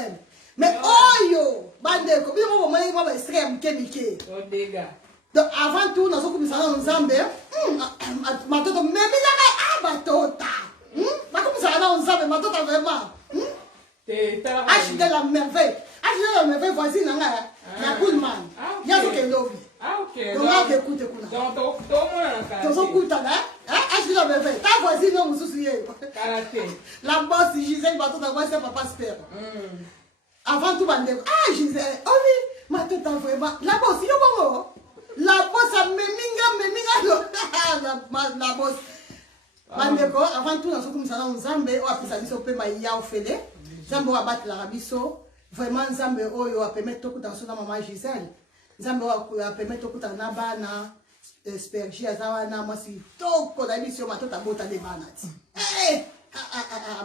problème. Mais oh yo, bande ko bi mo mo mo extrême kemike. Oh dégâts. Donc avant tout nous sommes ça dans Zambie. Matoto même la batota. Ba comme ça dans Zambie matota vraiment. Acheter la merveille. Acheter la merveille voisine nga. Ya Pullman. Ya ko kendovi. Ah ok. Donc écoute kuna. Donc tout monde là. Tu sont contents là. Acheter la merveille. Ta voisine non mususu ye. Karaté. La boss Gisèle batota voici papa spère. Avant tout bande. Ah Gisèle. Oh oui, matota vraiment. La boss yo bongo. La bosse a meminga la bosse. Mandeko, avant tout, nous sommes dans Zambé, on a pu s'habiller au Pema Ia au Félé. Zambé a battu l'Arabiso. Vraiment, Zambé a permis tout dans son maman Gisèle. Zambé a permis tout dans Nabana, Spergi, Azawana, moi si tout qu'on a mis sur ma tête à bota de banat. Eh,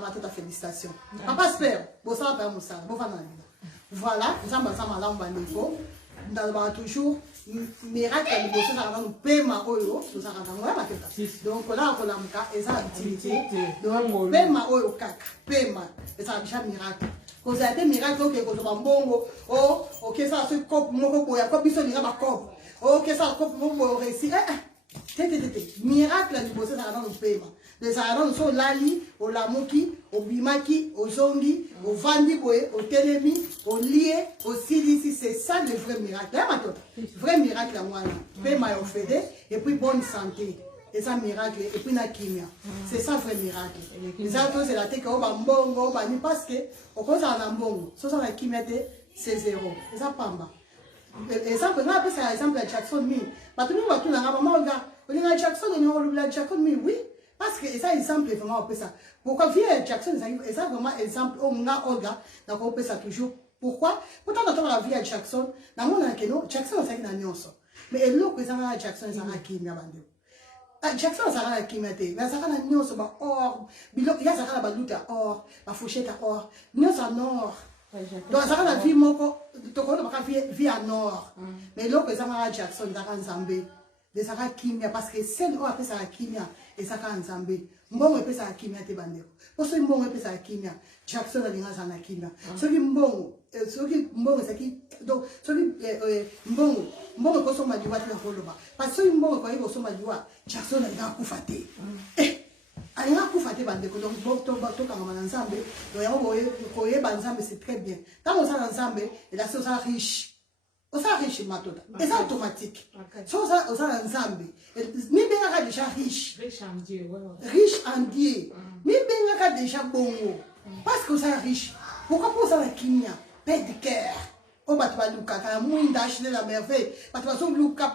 ma tête à félicitations. Papa Sper, bon ça va Moussa, bon fanana. Voilà, Zambé a là, on va niveau. Nous avons toujours miracle à l'émotion, nous avons paiement oyo, nous avons donc là on a un cas et ça utilité donc paiement oyo kaka paiement et ça déjà miracle quand ça a été miracle que quand on bongo oh ok ça ce cop moko boya cop biso ninga ba cop ok ça cop moko réussi miracle à l'émotion ça dans le paiement les arabes sont lali au lamoki au bimaki au zongi au vandi boye au telemi au lié au silisi c'est ça le vrai miracle hein mato vrai miracle à moi là paiement au fédé et puis bonne santé et ça miracle et puis na kimia c'est ça vrai miracle les autres c'est la tête au bambongo bani parce que au cause en mbongo ça ça la kimia c'est zéro et ça pamba exemple on appelle ça exemple à Jackson Mi bah tout le monde na maman regarde on a Jackson on a Jackson Mi oui. Parce que ça exemple vraiment on peut ça. Pourquoi via Jackson et ça vraiment exemple on a Olga donc on peut ça toujours. Pourquoi? Pourtant dans la vie à Jackson, dans mon ankeno Jackson ça na nyonso. Mais ello que ça na Jackson ça na kimia bande. Jackson ça na kimia te. Mais ça na nyonso ba or, bilo ya ça na ba luta or, ba fourchette or, nyonso nord. Donc ça na vie moko to ko ba vie à nord. Mais ello que ça na Jackson ça na Zambie. De ça kimia parce que celle on appelle ça kimia et ça quand Zambé mbongo epesa kimia te bandeko poso mbongo epesa kimia Jackson alinga sana kimia soki mbongo saki donc soki mbongo ko soma diwa te koloba parce que mbongo ko yebo soma diwa Jackson alinga kufa te alinga kufa te bandeko donc to kanga na Nzambe to yango ko yeba Nzambe c'est très bien tant on ça Nzambe et la chose riche. Ça riche matota et ça automatique ça Nzambe mi benga déjà riche en Dieu mi benga déjà bongo parce que ça riche pourquoi pour ça la kimia paix de cœur on va te luka quand mouinda acheter la merveille parce que son luka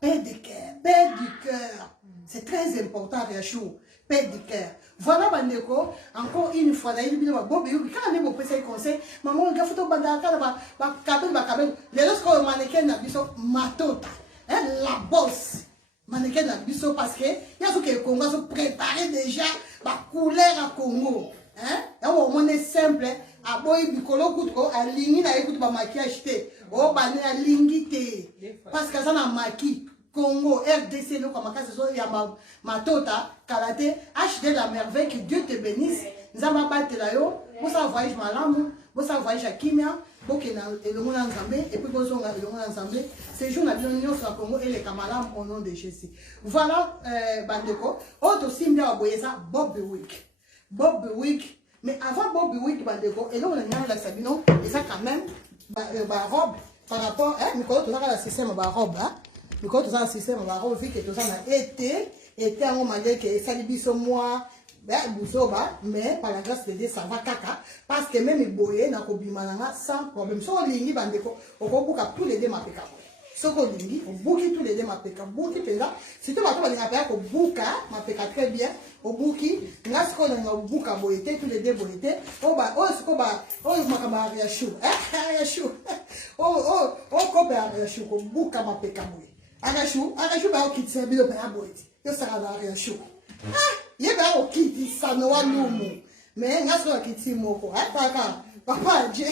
paix de cœur c'est très important Riachou paix de cœur. Voilà bandeko encore une fois là il dit bobi quand on peut faire conseil maman ga photo bandaka ba kabel les autres mannequin na biso matota la bosse mannequin na biso parce que il y a ce que Congo se préparer déjà ba couleur à Congo hein et on est simple a boy bikolo kutko alingi na ekuti ba maquillage te o ba ne alingi te parce que ça na maquille Congo, RDC, nous comme ça, il y a matota, karaté, acheter la merveille, que Dieu te bénisse. Nous avons battu là, vous savez voyage malam, vous savez voyage à Kimia, vous qui est le monde ensemble, et puis vous avez le monde ensemble. Ces jours, nous avons l'union sur le Congo et les Kamalam au nom de Jésus. Voilà, Bandeko. Autre aussi, nous avons ça, Bob Wick. Bob Wick. Mais avant Bob Wick, Bandeko, et là, on a la Sabino, et ça quand même, robe, par rapport, nous connaissons le système de robe, hein. Nous quand un système on va revoir que tout ça a été en malgré que ça libiso moi mais par la grâce de Dieu ça va caca parce que même boye na ko bimananga sans problème so lingi bandeko okobuka tous les deux mapeka so ko lingi obuki tous les deux mapeka buki peza si tu vas to balinga peka ko buka mapeka très bien obuki ngas ko na obuka boyete tous les deux boyete o makama ya chou ya chou ko ba ya chou ko buka mapeka boye Agachou ba okiti bilo ba boiti. Yo saka na agachou. Ye ba okiti sanoa lumu. Mais ngaso okiti moko. Papa je.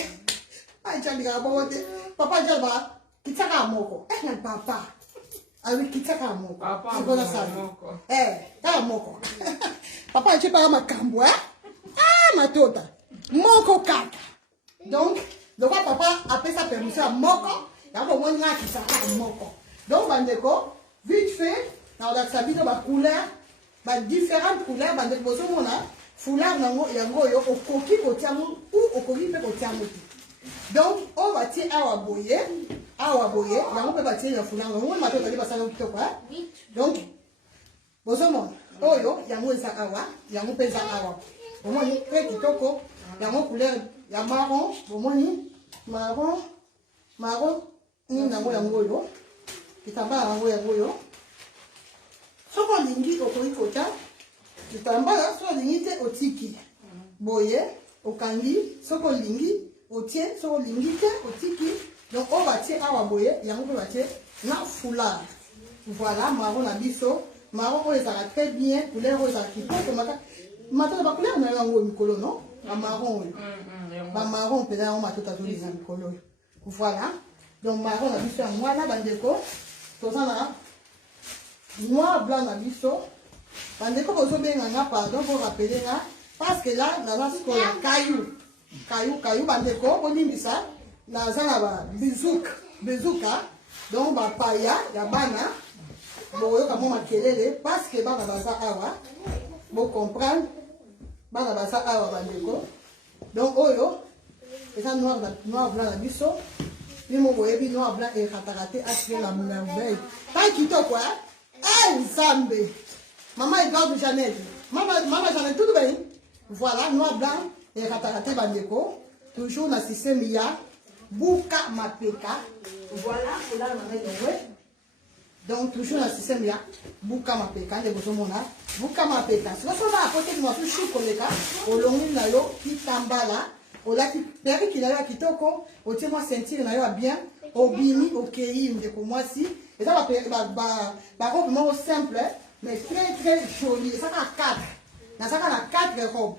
Ai jali ga bote. Papa je ba kitaka moko. Papa. Awi kitaka moko. Papa moko. Ka moko. Papa je ba makambo matota. Moko kaka. Donc, le roi papa appelle sa permission à moko. Il y a un moment qui s'appelle moko. Donc, bandeko, vite fait, dans la sabine, ma couleur, ma différentes couleurs, bandeko, on a foulard nango yango yo okoki kotiamo ou okoki pe kotiamo. Donc, on va tirer à boyer, yango pe ba tirer ya foulard nango, on mato tali basala kitoko hein. Donc, bozomona oyo yango eza awa, yango pe eza awa. Omoni pe kitoko, yango couleur ya marron, bomoni marron, yango yo. Kitambala yango yo. Soko lingi okoki kota. Kitambala so lingi te otiki. Boye, okangi, soko lingi, otie, soko lingi te otiki. Donc on va tirer awa boye, yango pe va tirer na foulard. Voilà, marron na biso. Marron oyo ezala très bien, couleur oyo ezala kitoko maka. Mato ba couleur na yango mikolo non? Ba marron oyo. Ba marron pe na mato ta toli na mikolo. Voilà. Donc marron na biso ya mwana bandeko. Tozana noir blanc na biso. Bandeko bozo benga nga pardon pour rappeler nga parce que là na ce qu'on a caillou bandeko bonimbisa na zana ba bizuka donc ba paya ya bana boyo ka moma kelele parce que bana baza awa bo comprendre bana baza awa bandeko donc oyo eza noir blanc na biso bimo boyebi noir blanc et ratarate aspire la merveille pas kitoko hein. Ah, Zambé. Maman Edouard Janel. Maman Janel, tout bien. Voilà, noir blanc et ratarate bandeko. Toujours dans le système il y a Buka Mapeka. Voilà, c'est là le donc, toujours dans le système il y a Buka Mapeka. Buka Mapeka. C'est pour ça à côté de moi, tout chou comme les cas. Au long de la yo, qui tambala. Au lac qui n'a pas kitoko. Au tient moi sentir na bien. Au bini, au kei, de moi si. Et ça va robe moins simple, mais très très jolie. Et ça a 4. Dans ça a 4 robes.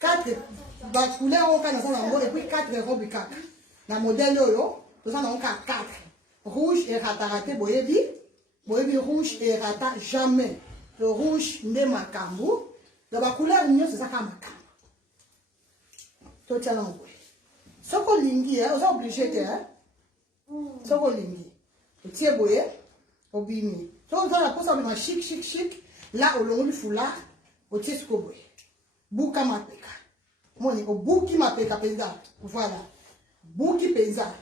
4 couleurs au cas et puis 4 robes 4. Dans le modèle yo, ça a 4. Rouge et ratarate boyebi. Boyebi rouge et rata jamais. Le rouge n'est ma cambo. La couleur c'est ça comme tout tient en bois. Ce qu'on lingi, on est obligé hein. Ce qu'on lingi. Tiens boye, au bimi. Donc dans la pose avec chic. Là au long du foulard, au tiers ce boye. Bouka mapeka. Moi au bouki mapeka pesa. Voilà. Bouki pesa.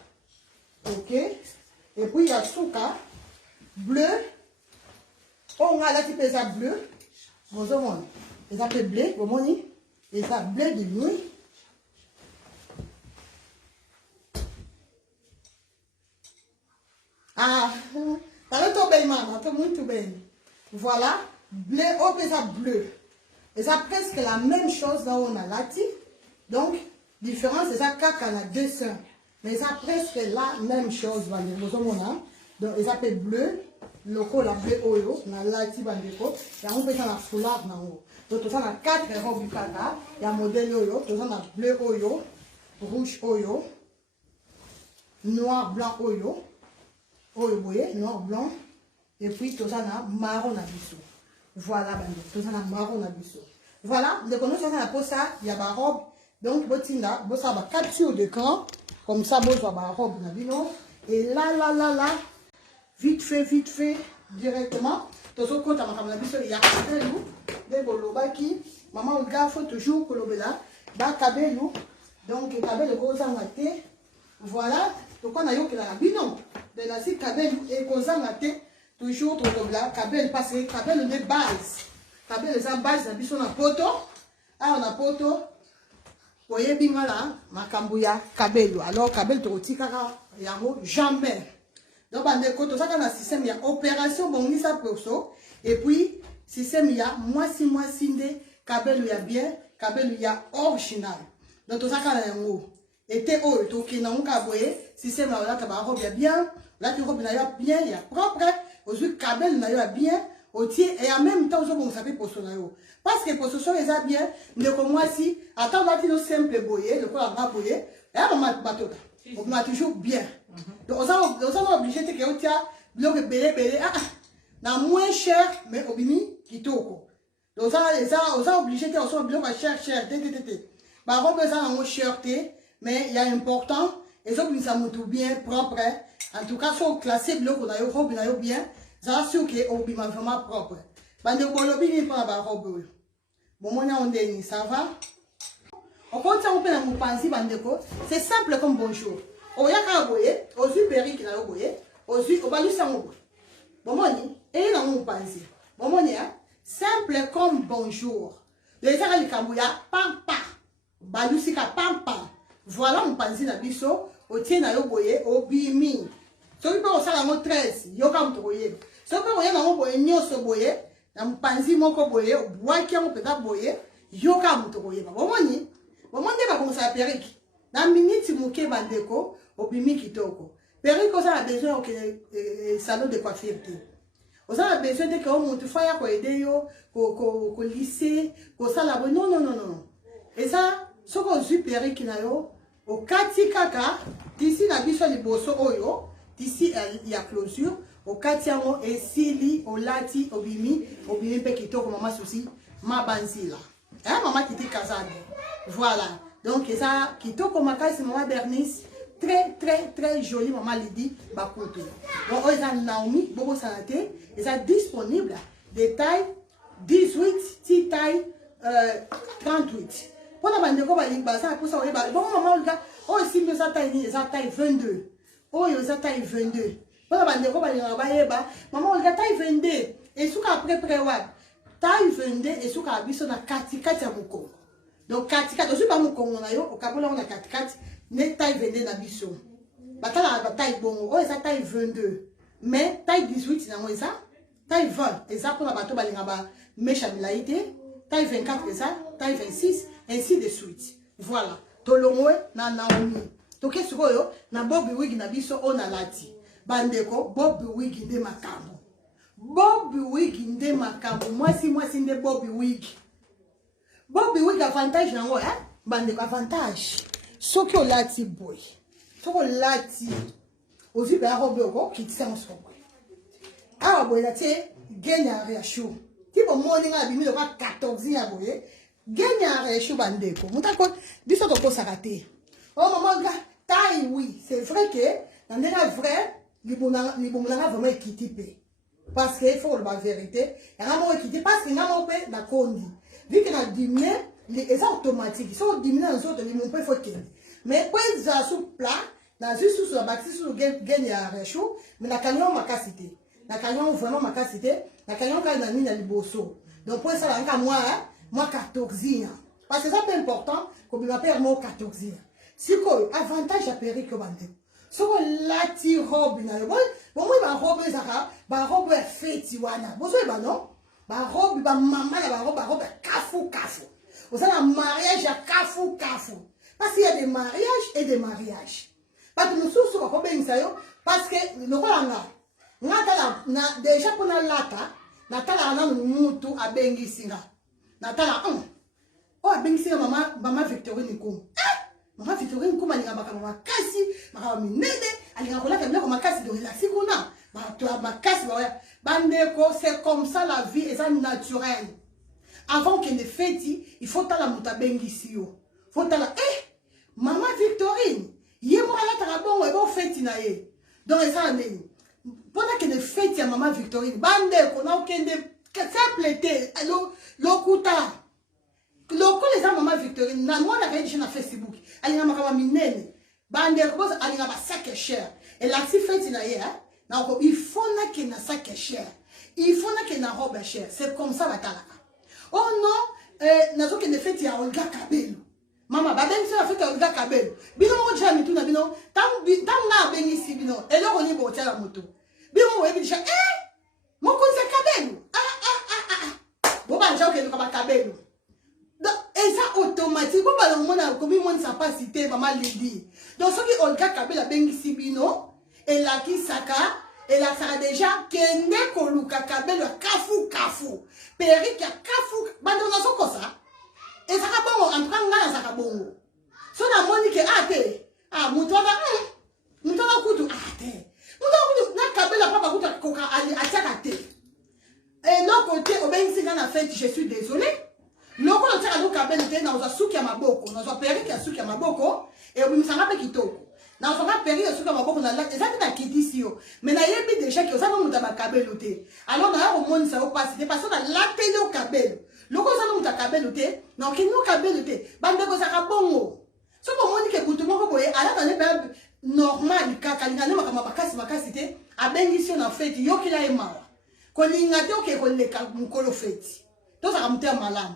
Ok. Et puis il y a souka bleu. On a là qui pesa bleu. Bonjour mon. Et ça fait bleu, bon moni. Et ça bleu de nuit. Ah, t'as le bien, maman, tout le monde bien. Voilà, bleu, oh, ça bleu. Et ça presque la même chose là où on a lati. Donc, différence, c'est ça, caca, on a 2 seins. Mais ça presque la même chose, donc, ils s'appellent bleu, le col la bleu oyo, on a lati, bandeko, et on peut faire la foulard, donc, on a 4 robes du caca, il y a un modèle oyo, on a bleu oyo, rouge oyo, noir, blanc oyo. Oyo boye, noir, blanc, et puis tout ça na marron na biso. Voilà, tout ça na marron na biso. Voilà, de connaître ça na pour ça, il y a ma robe, donc botina, bossa ba capture d'écran, comme ça bossa ba robe na bino, et là, vite fait, directement, tout ça compte à ma caméra biso, il y a kabelou, des bolobaki, maman au gars faut toujours kolobela, ba kabelou, donc kabelou gros angate, voilà, donc on a eu que la bino. De la si kabel et kozanga te toujours trop blanc kabel parce que kabel de base kabel eza base na biso na poto ah on a poto voyez binga là makambu ya kabel alors kabel to tikaka yango jamais donc bande ko to saka na système ya opération bongi sa poso et puis système ya mwasi nde kabel ya bien kabel ya original donc to saka na yango était haut to ki na nka boye système là ka ba robe ya bien. Là, tu robe n'a bien, il y a propre, aujourd'hui, cabel n'a bien, au tiers, et en même temps, on s'appelle pour son parce que pour ce soir, ils ont bien, mais comme moi, si, attends, là, tu nous simple boyer, le quoi, la boyer, et on m'a toujours bien. Donc, on s'est obligé de que tu as, le belé, ah, moins cher, mais au bimi, qui toko. Donc, on s'est obligé de, on s'est obligé de cher, bah, robe, ça, on cherté, mais il y a important, et ça, ça me tout bien propre. En tout cas, sur classé, on a eu bien, ça sûr que on est vraiment propre. Bande bolobi ni pas ba robe. Bon, moi, on est ça va. On compte ça, on peut la moupanzi, bandeko. C'est simple comme bonjour. On y a qu'à boyer, aux yeux péri qui n'a pas boyer, aux yeux, au balu sans mot. Bon, moi, et la moupanzi. Bon, moi, simple comme bonjour. Les gens qui ont pampa, balusika pampa. Voilà mon panzi na biso, au tien na yo boye, au bimi. So qui peut au salon 13, yo kam toye. So que vous na mo boye nyoso boye, na mon panzi moko boye, au bois qui a mon peta boye, yo kam toye. Bon moni, bon moni va commencer à perrique. Na minute mouke bandeko, au bimi kitoko. Perrique ça a besoin au salon de coiffure. Vous avez besoin de que vous fassiez quoi aider yo, ko lycée, ko sala non non non non. Et ça, ce que vous supérez qui na yo, au kati kaka, d'ici la biso li boso oyo, d'ici il y a closure, au kati amo et sili, au lati, au bimi pe kito ko maman souci, ma banzila. Hein maman qui dit kazane. Voilà. Donc ça kito ko makai c'est maman Bernice. Très, très, très jolie, maman Lydie Bakoto. Donc, ils ont Naomi, Bobo Sanate, ils sont disponibles des tailles 18, ti taille 38. Pour la bande de Koba, ça pour ça, bon, maman, oh, si nous avons taille 22. Oh, ils ont taille 22. Pour la bande de Koba, maman, on a taille 22. Et ce qu'après, taille 22, et ce qu'a vu sur la 4 à Mouko. Donc, 4, je ne pas Mouko, on a eu, au Kabola, on a 4. Mais taille 22 na biso. Batala taille bon, oh ça taille 22. Mais taille 18 na moi ça, taille 20 et ça pour la bateau balinga ba méchamilaité, taille 24 et ça, taille 26 ainsi de suite. Voilà. Tolomwe na Naomi. Donc qu'est-ce que yo na Bobby Wig na biso on a lati. Bandeko Bobby Wig de makambo. Bobby Wig de makambo. Moi si de Bobby Wig. Bobby Wig avantage na moi hein? Bandeko avantage. Ce que lati boy, ce que lati, aussi ben robe qui tient son boy. Ah boy lati gagne un réchaud. Qui pour morning à bimi le 14 à boy, gagne un réchaud bandeko. Monta quoi, dis ça ton sarate. Oh maman gars, taille oui, c'est vrai que dans les vrai, les bons vraiment équitipé. Parce qu'il faut la vérité, et vraiment équitipé parce qu'il n'a pas fait la condi. Vu qu'il a diminué. Les automatiques, ils sont diminués dans les autres, ils n'ont pas fait. Mais quand ils sont sous plat, dans une sous la bâtisse, sous le gain à réchaud, mais la cagnon m'a cassité. La cagnon vraiment m'a cassité. La cagnon quand il a mis dans le bosso. Donc pour ça, moi 14 ans. Parce que c'est important, comme il m'appelle moi 14 ans. Si quoi, avantage à périr que bande. Si quoi, la ti robe, bon, moi, ma robe, ma robe est faite, bon, ça, non? Ma robe, ma maman, ma robe, kafou. Vous avez un mariage à kafou. Parce qu'il y a des mariages et des mariages. Parce que nous sommes parce que nous avons déjà pour la lata, Natala mutu a bengi singa. Natala oh a bengi singa maman Victorine Kou. Maman Victorine Kou malinga baka maman kasi, maman minede, alinga kola kamela comme kasi de relaxer kuna. Ba toi ma kasi ba bandeko, c'est comme ça la vie est naturelle. Avant qu'elle ne fête, il faut la muta bengi sio. Faut la maman Victorine, yemo ala ta bon e bon fête na ye. Donc ça ndeni. Pendant qu'elle ne fête ya maman Victorine, bandeko na okende simple été lokuta. Loko les maman Victorine, na moi la rédige na Facebook. Alina makama minene. Bandeko boss alina ba sac cher. Et la si fête na ye hein. Na il faut na que na sac cher. Il faut na que na robe cher. C'est comme ça batala. Oh non, nazo que ne fait ya Olga Kabelo. Maman, ba ben ça fait Olga Kabelo. Bino mo ja mi tu na bino, tam na ben ici bino. Et là on y bo tia la moto. Bino mo e bi ja mon kon c'est Kabelo. Bon ba ja que le ba Kabelo. Donc et ça automatique bon ba le monde comme monde sa pas cité maman Lydie. Donc ce qui Olga Kabelo ben ici bino et la qui saka et là, ça a déjà kende koluka kabelo kafu. Péri qui a kafu. Bande on a son comme ça. Et ça a bon, en train de ça a bon. So la monique ate. Ah, moutola kutu ate. Moutola na kabelo papa kutu koka ali atakate. Et l'autre côté, au ben si na fête, je suis désolé. L'autre côté, à l'autre kabelo te na oza suki ya maboko. Na oza péri qui a suki ya maboko. et vous ça pas kitoko na ça va périr sur ma boko na la ça na kitisi yo mais na yebi déjà que ça va muta bakabelo te alors na au monde ça au passe parce que la télé au kabelo loko ça muta kabelo te na kinu kabelo te bande ko ça ka bongo so ko moni ke kutu moko boye ala tane pe normal kaka ngane makama makasi te abengisi na fête yo kila emawa ko linga te oke ko leka mukolo fête to ça ka muta malamu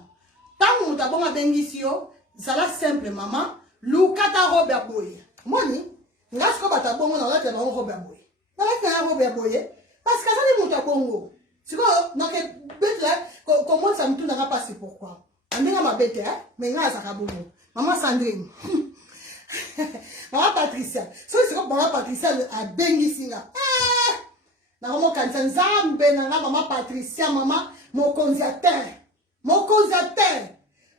tangu mutabonga bengisi yo zala simple maman lukata robe ya boye moni ngasko batabongo na lata na robe ya boye na lata na robe ya boye parce que ça les mutabongo siko donc betla comment ça me tourne na pas c'est pourquoi aminga ma bête hein mais nga ça ka bongo maman Sandrine maman Patricia so siko maman Patricia a bengisi nga na romo kanza nzambe na maman Patricia maman mon condiateur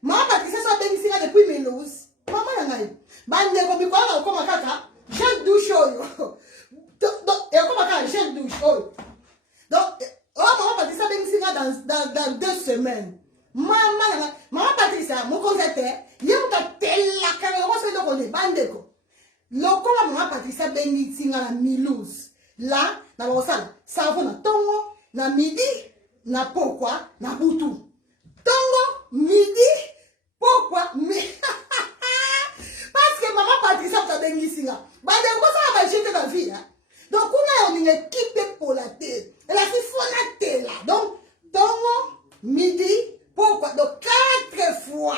maman Patricia so bengisi nga depuis Melos maman na ngai bande ko bikola ko makaka j'ai douche oyo donc et ko makaka j'ai douche oyo donc maman Patricia bengisi nga dans 2 semaines maman Patricia mon condiateur yeuta tella kare ko se loko ne bande ko lokola maman Patricia bengisi nga na Melos là na bosala savo na tongo na midi na pokwa na butu tongo midi pourquoi mais parce que maman Patricia t'a bengisi nga bande ko ça va jeter la vie hein donc on a une équipe pour la tête elle a fait fona tela donc tongo midi pourquoi donc 4 fois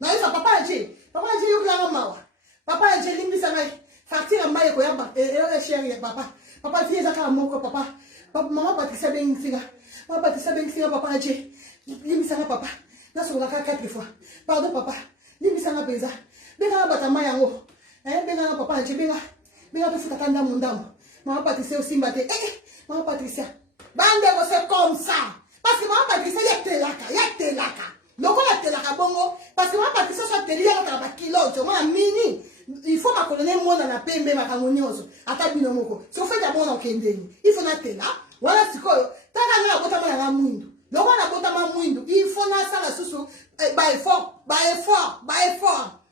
na ça papa j'ai yo la mawa papa j'ai limbisa mai facture mai ko yamba et chérie papa vie za ka moko papa maman Patricia bengisi nga maman Patricia bengisi nga papa j'ai limbisa papa na so la 4 fois pardon papa limbisa nga pesa benga batama yango benga papa j'ai benga to futa kanda mundambo maman Patricia aussi mbate maman Patricia bande ko c'est comme ça parce que maman Patricia yatelaka loko la telaka bongo parce que maman Patricia soit telia ka ba kilo to mona mini il faut ma colonel mona na pembe makango nyonso ata bino moko so fait d'abord na kendeni il faut na tela wala sikoyo taka na bota na mwindu loko na bota ma mwindu il faut na sala susu by effort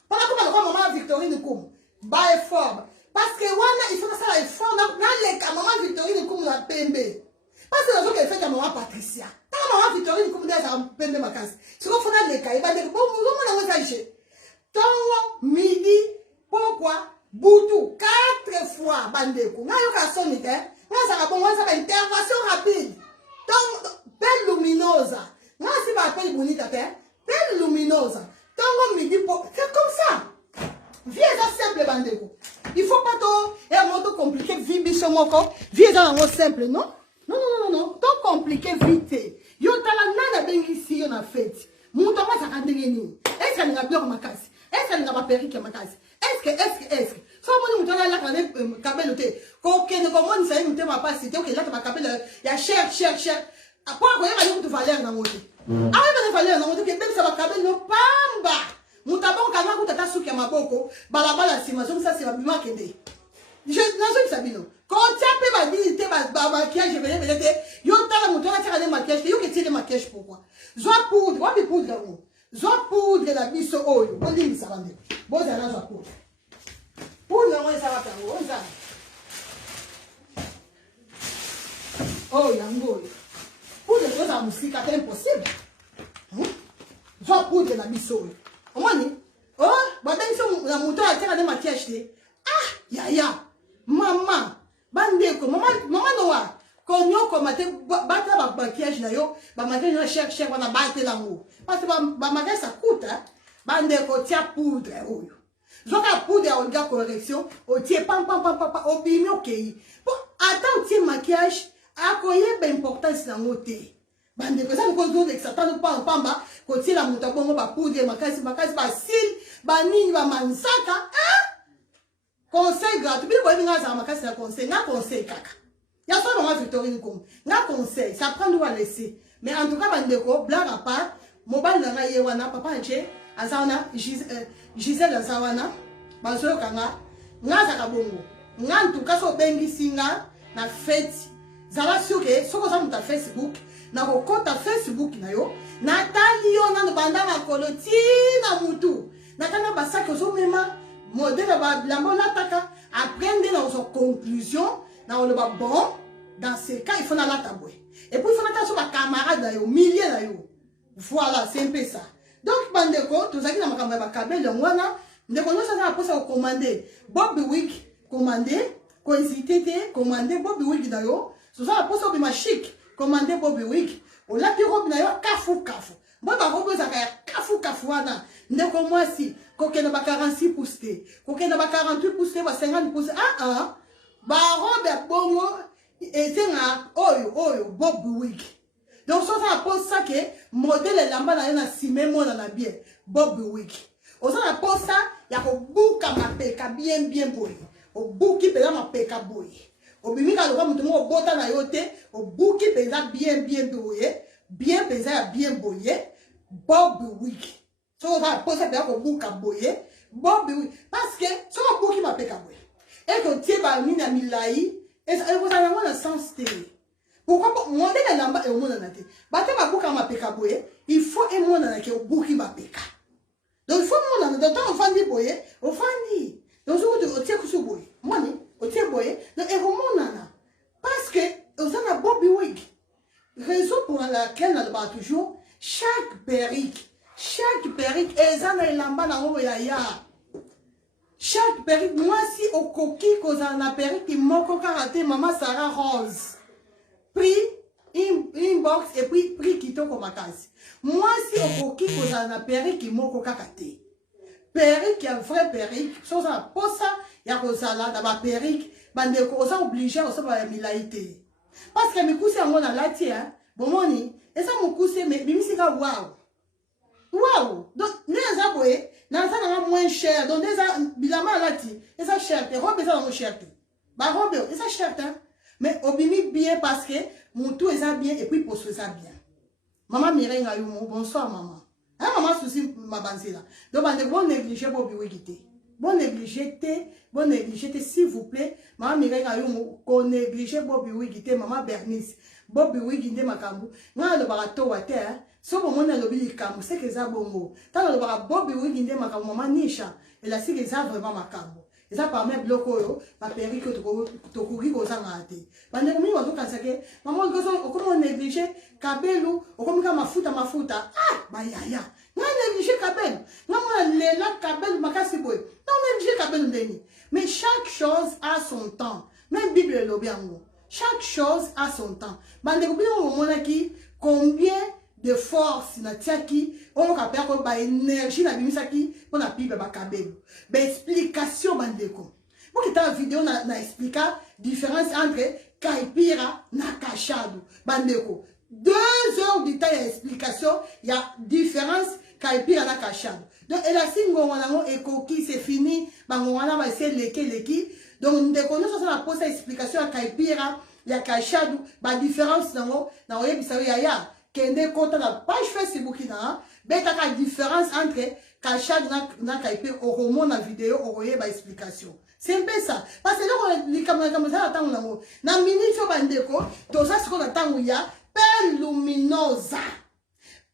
pendant que maman Victorine Koum by effort parce que wana il faut na sala effort na le maman Victorine Koum na pembe parce que la fait à maman Patricia ta maman Victorine Koum na pembe makasi siko fona le kai ba de bon na wakaje tongo midi pourquoi butu 4 fois bandeko na yo ka soni te na za bon wana ba intervention rapide donc belle luminosa na si ba appelle bonita te belle luminosa tongo midi c'est comme ça vie est simple bandeko il faut pas to et un mot compliqué vie biso moko vie est un mot simple non to compliqué vite yo tala nana bengisi yo na fête muto ma sa kandengeni est-ce que nga bloc makasi est-ce que nga ba perike makasi est-ce que so moni muto la kana kabelo te ko kene ko moni sa muto ma pasi te o ke la ba kabelo ya cher apa ko ya yo muto valeur na moto ah ba valeur na moto ke ben sa ba kabelo pamba muto ba kana ko tata suki maboko balabala sima so ça c'est bima kende je nazo sabino ko tiape ba di te ba maquillage belé te yo tala muto na tala maquillage yo ke tire maquillage pourquoi zoa poudre wa bi poudre ngo zoa poudre la biso oyo on dit ça bande boza na zoa poudre ngo ça va tango on ça oh yango poudre ko za musika c'est impossible zoa poudre la biso oyo omoni oh ba benso na muto a tala maquillage te ya mama bandeko mama noa konyo ko mate bata ba maquillage na yo ba maquillage na cher wana bate lango parce que ba maquillage ça coûte bandeko tia poudre oyo zoka poudre on ga correction o tie pam o bimi okay bon attends tie maquillage akoye ba importance na ngote bandeko ça ko zo exatano pamba ko tie la muta bongo ba poudre makasi ba sil ba nini ba mansaka conseil gratuit bi boy nga za makasi na conseil kaka ya so maman Victorine Koum nga conseil ça prend doit laisser mais en tout cas bandeko blague à part mobile na nga yewana papa nche azana Gisèle azawana bazo kanga nga za kabongo nga en tout cas so bengi singa na fête zala suke soko za muta Facebook na ko kota Facebook na yo na tali yo na banda na koloti na mutu na tanga basaki zo mema modèle la bonne attaque apprendre dans son conclusion dans le bon dans ces cas il faut la taboué et puis il faut attention à camarade au milieu là voilà c'est un peu ça donc bandeko tout ça qui na makamba ba kabel ngwana ndeko no ça na posa commander Bobby Wig commander coïncité commander Bobby Wig d'ailleurs ça na posa bi chic commander Bobby Wig on l'a pi robe na yo kafu moi ba robe ça kafu wana ndeko moi si kokena ba 46 pouces te kokena ba 48 pouces te ba 50 pouces ba robe bongo et c'est un oyo Bobby Wig donc ça pose ça que modèle lamba na na simé mo na bien Bobby Wig on ça pose ça ya ko buka mapeka bien boy o buki pela mapeka boy o bimika lo mutu mo bota na yote o buki pela bien boy bien pesa bien boy Bobby Wig so ça pose ça ko buka boy Bobby Wig parce que so buki mapeka boy et que tie ba mina milai et ça vous avez un sens télé. Pourquoi modèle la lamba et au monde en athée. Batte ma bouka ma peka boye, il faut un monde en athée au bouki ma peka. Donc il faut un monde en athée. Dans on fandi boye, on fandi. Donc je vous dis, au tiers boye. Moi, au tiers boye, donc et au monde en a. Parce que, vous avez un Bobby Wig. Raison pour laquelle on a toujours, chaque perruque, et ça n'a lamba na o ya ya. Chaque perruque, moi si au coquille qu'on a la perruque qui manque karaté, maman Sarah Rose. Prix, inbox et puis prix qui tombe comme ma case. Moi si au coquille qu'on a la perruque qui manque karaté. Perruque qui est un vrai perruque, chose à posa, il y a comme ça là, dans ma perruque, bande on s'est obligé, on s'est pas milaité. Parce que mes coups c'est un mot dans la tienne, bon moni, et ça mon coup c'est mais c'est comme waouh. Donc les aboués, dans ça on a moins cher, donc des bilama lati, et ça cher, et robe ça moins cher. Bah robe, et ça cher mais obimi bien parce que mon tout est ça bien et puis pour ça bien. Maman Mireille Ngayou, bonsoir maman. Hein maman souci ma banzé là. Donc on ne bon négliger Bobby Wig. Bon négliger s'il vous plaît. Maman Mireille Ngayou, qu'on négliger Bobby Wig, maman Bernice. Bobby Wig inde makambu. Nga le barato wa terre. So bon on a le bilikam, c'est que ça bongo. Tant le bara Bobby Wig inde makambu maman Nisha. Et là c'est que ça vraiment makambu. Et ça permet bloquer ma perruque to courir aux angate. Pendant que moi on pense que maman comment négliger kabelu, ou comme mafuta. Ah, bah ya. Non négliger kabelu. Non lela kabelu makasi boy. Non négliger kabelu deni. Mais chaque chose a son temps. Même Bible le bien. Chaque chose a son temps. Bande ko bien au monaki combien de force na tiaki on ka perdre ba énergie na bimisaki pour na pipe ba kabelu. Ba explication bandeko. Pour que ta vidéo na explica différence entre kaipira na kachadu bandeko. 2 heures du temps d'explication, il y a différence kaipira na kachadu. Donc et la singo wanango ekoki c'est fini, bango wana va essayer leki. Donc ndeko nous ça na pose explication à kaipira ya kachadu, ba différence nango na oyebisa ya kende konta la page Facebook na beta ka différence entre kachadu na kaipira au roman na vidéo au ba explication. C'est un peu ça. Parce que là, les caméras comme ça, attends, na minute bandeko, tout ça, ce qu'on attend, il y a pelle luminosa.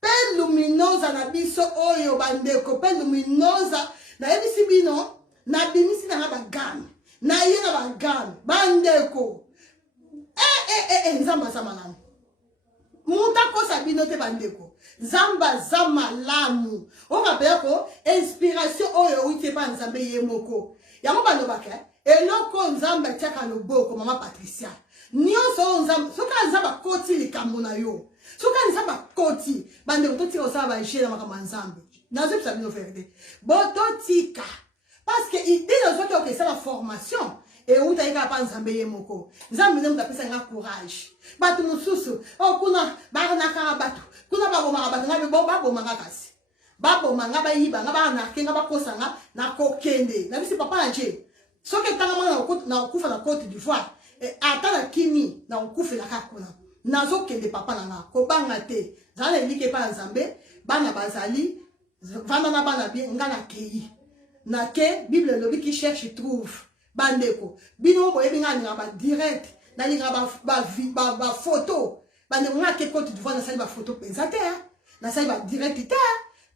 Pelle luminosa, na biso oyo bandeko, pelle luminosa, na ebisi bino, na bimisi na ba gamme. Na ye na ba gamme, bandeko. Nzamba malamu. Muta ko sabino te bandeko. Zamba lamu. On rappelle ko inspiration oyo uite pa nzambe ye moko. Yamo balobaka eloko nzamba tiaka loboko mama Patricia nyonso nzamba soka nzamba koti likambo na yo soka nzamba koti bande totika osala ba jela makambo nzambe nazo pisa bino vérité bototika parce que idée nazo ki okesa la formation et uta ika pa nzambe ye moko nzambe nemu tapesa nga courage batu mususu kuna bana ka batu kuna baboma batu ngabe baboma ngakasi babo manga ba yiba nga ba na kenga ba kosanga na kokende na bisi papa na je soke tanga mwana na kufa na Côte d'Ivoire ata na kimi na kufa la kakuna nazo kende papa na nga ko banga te zala elike pa nzambe bana bazali vanda na bana bien nga na kei na ke Bible lobi qui cherche trouve bandeko bino boye binga nga ba direct na linga ba photo bande nga ke Côte d'Ivoire na sali ba photo penza te na sali ba direct te.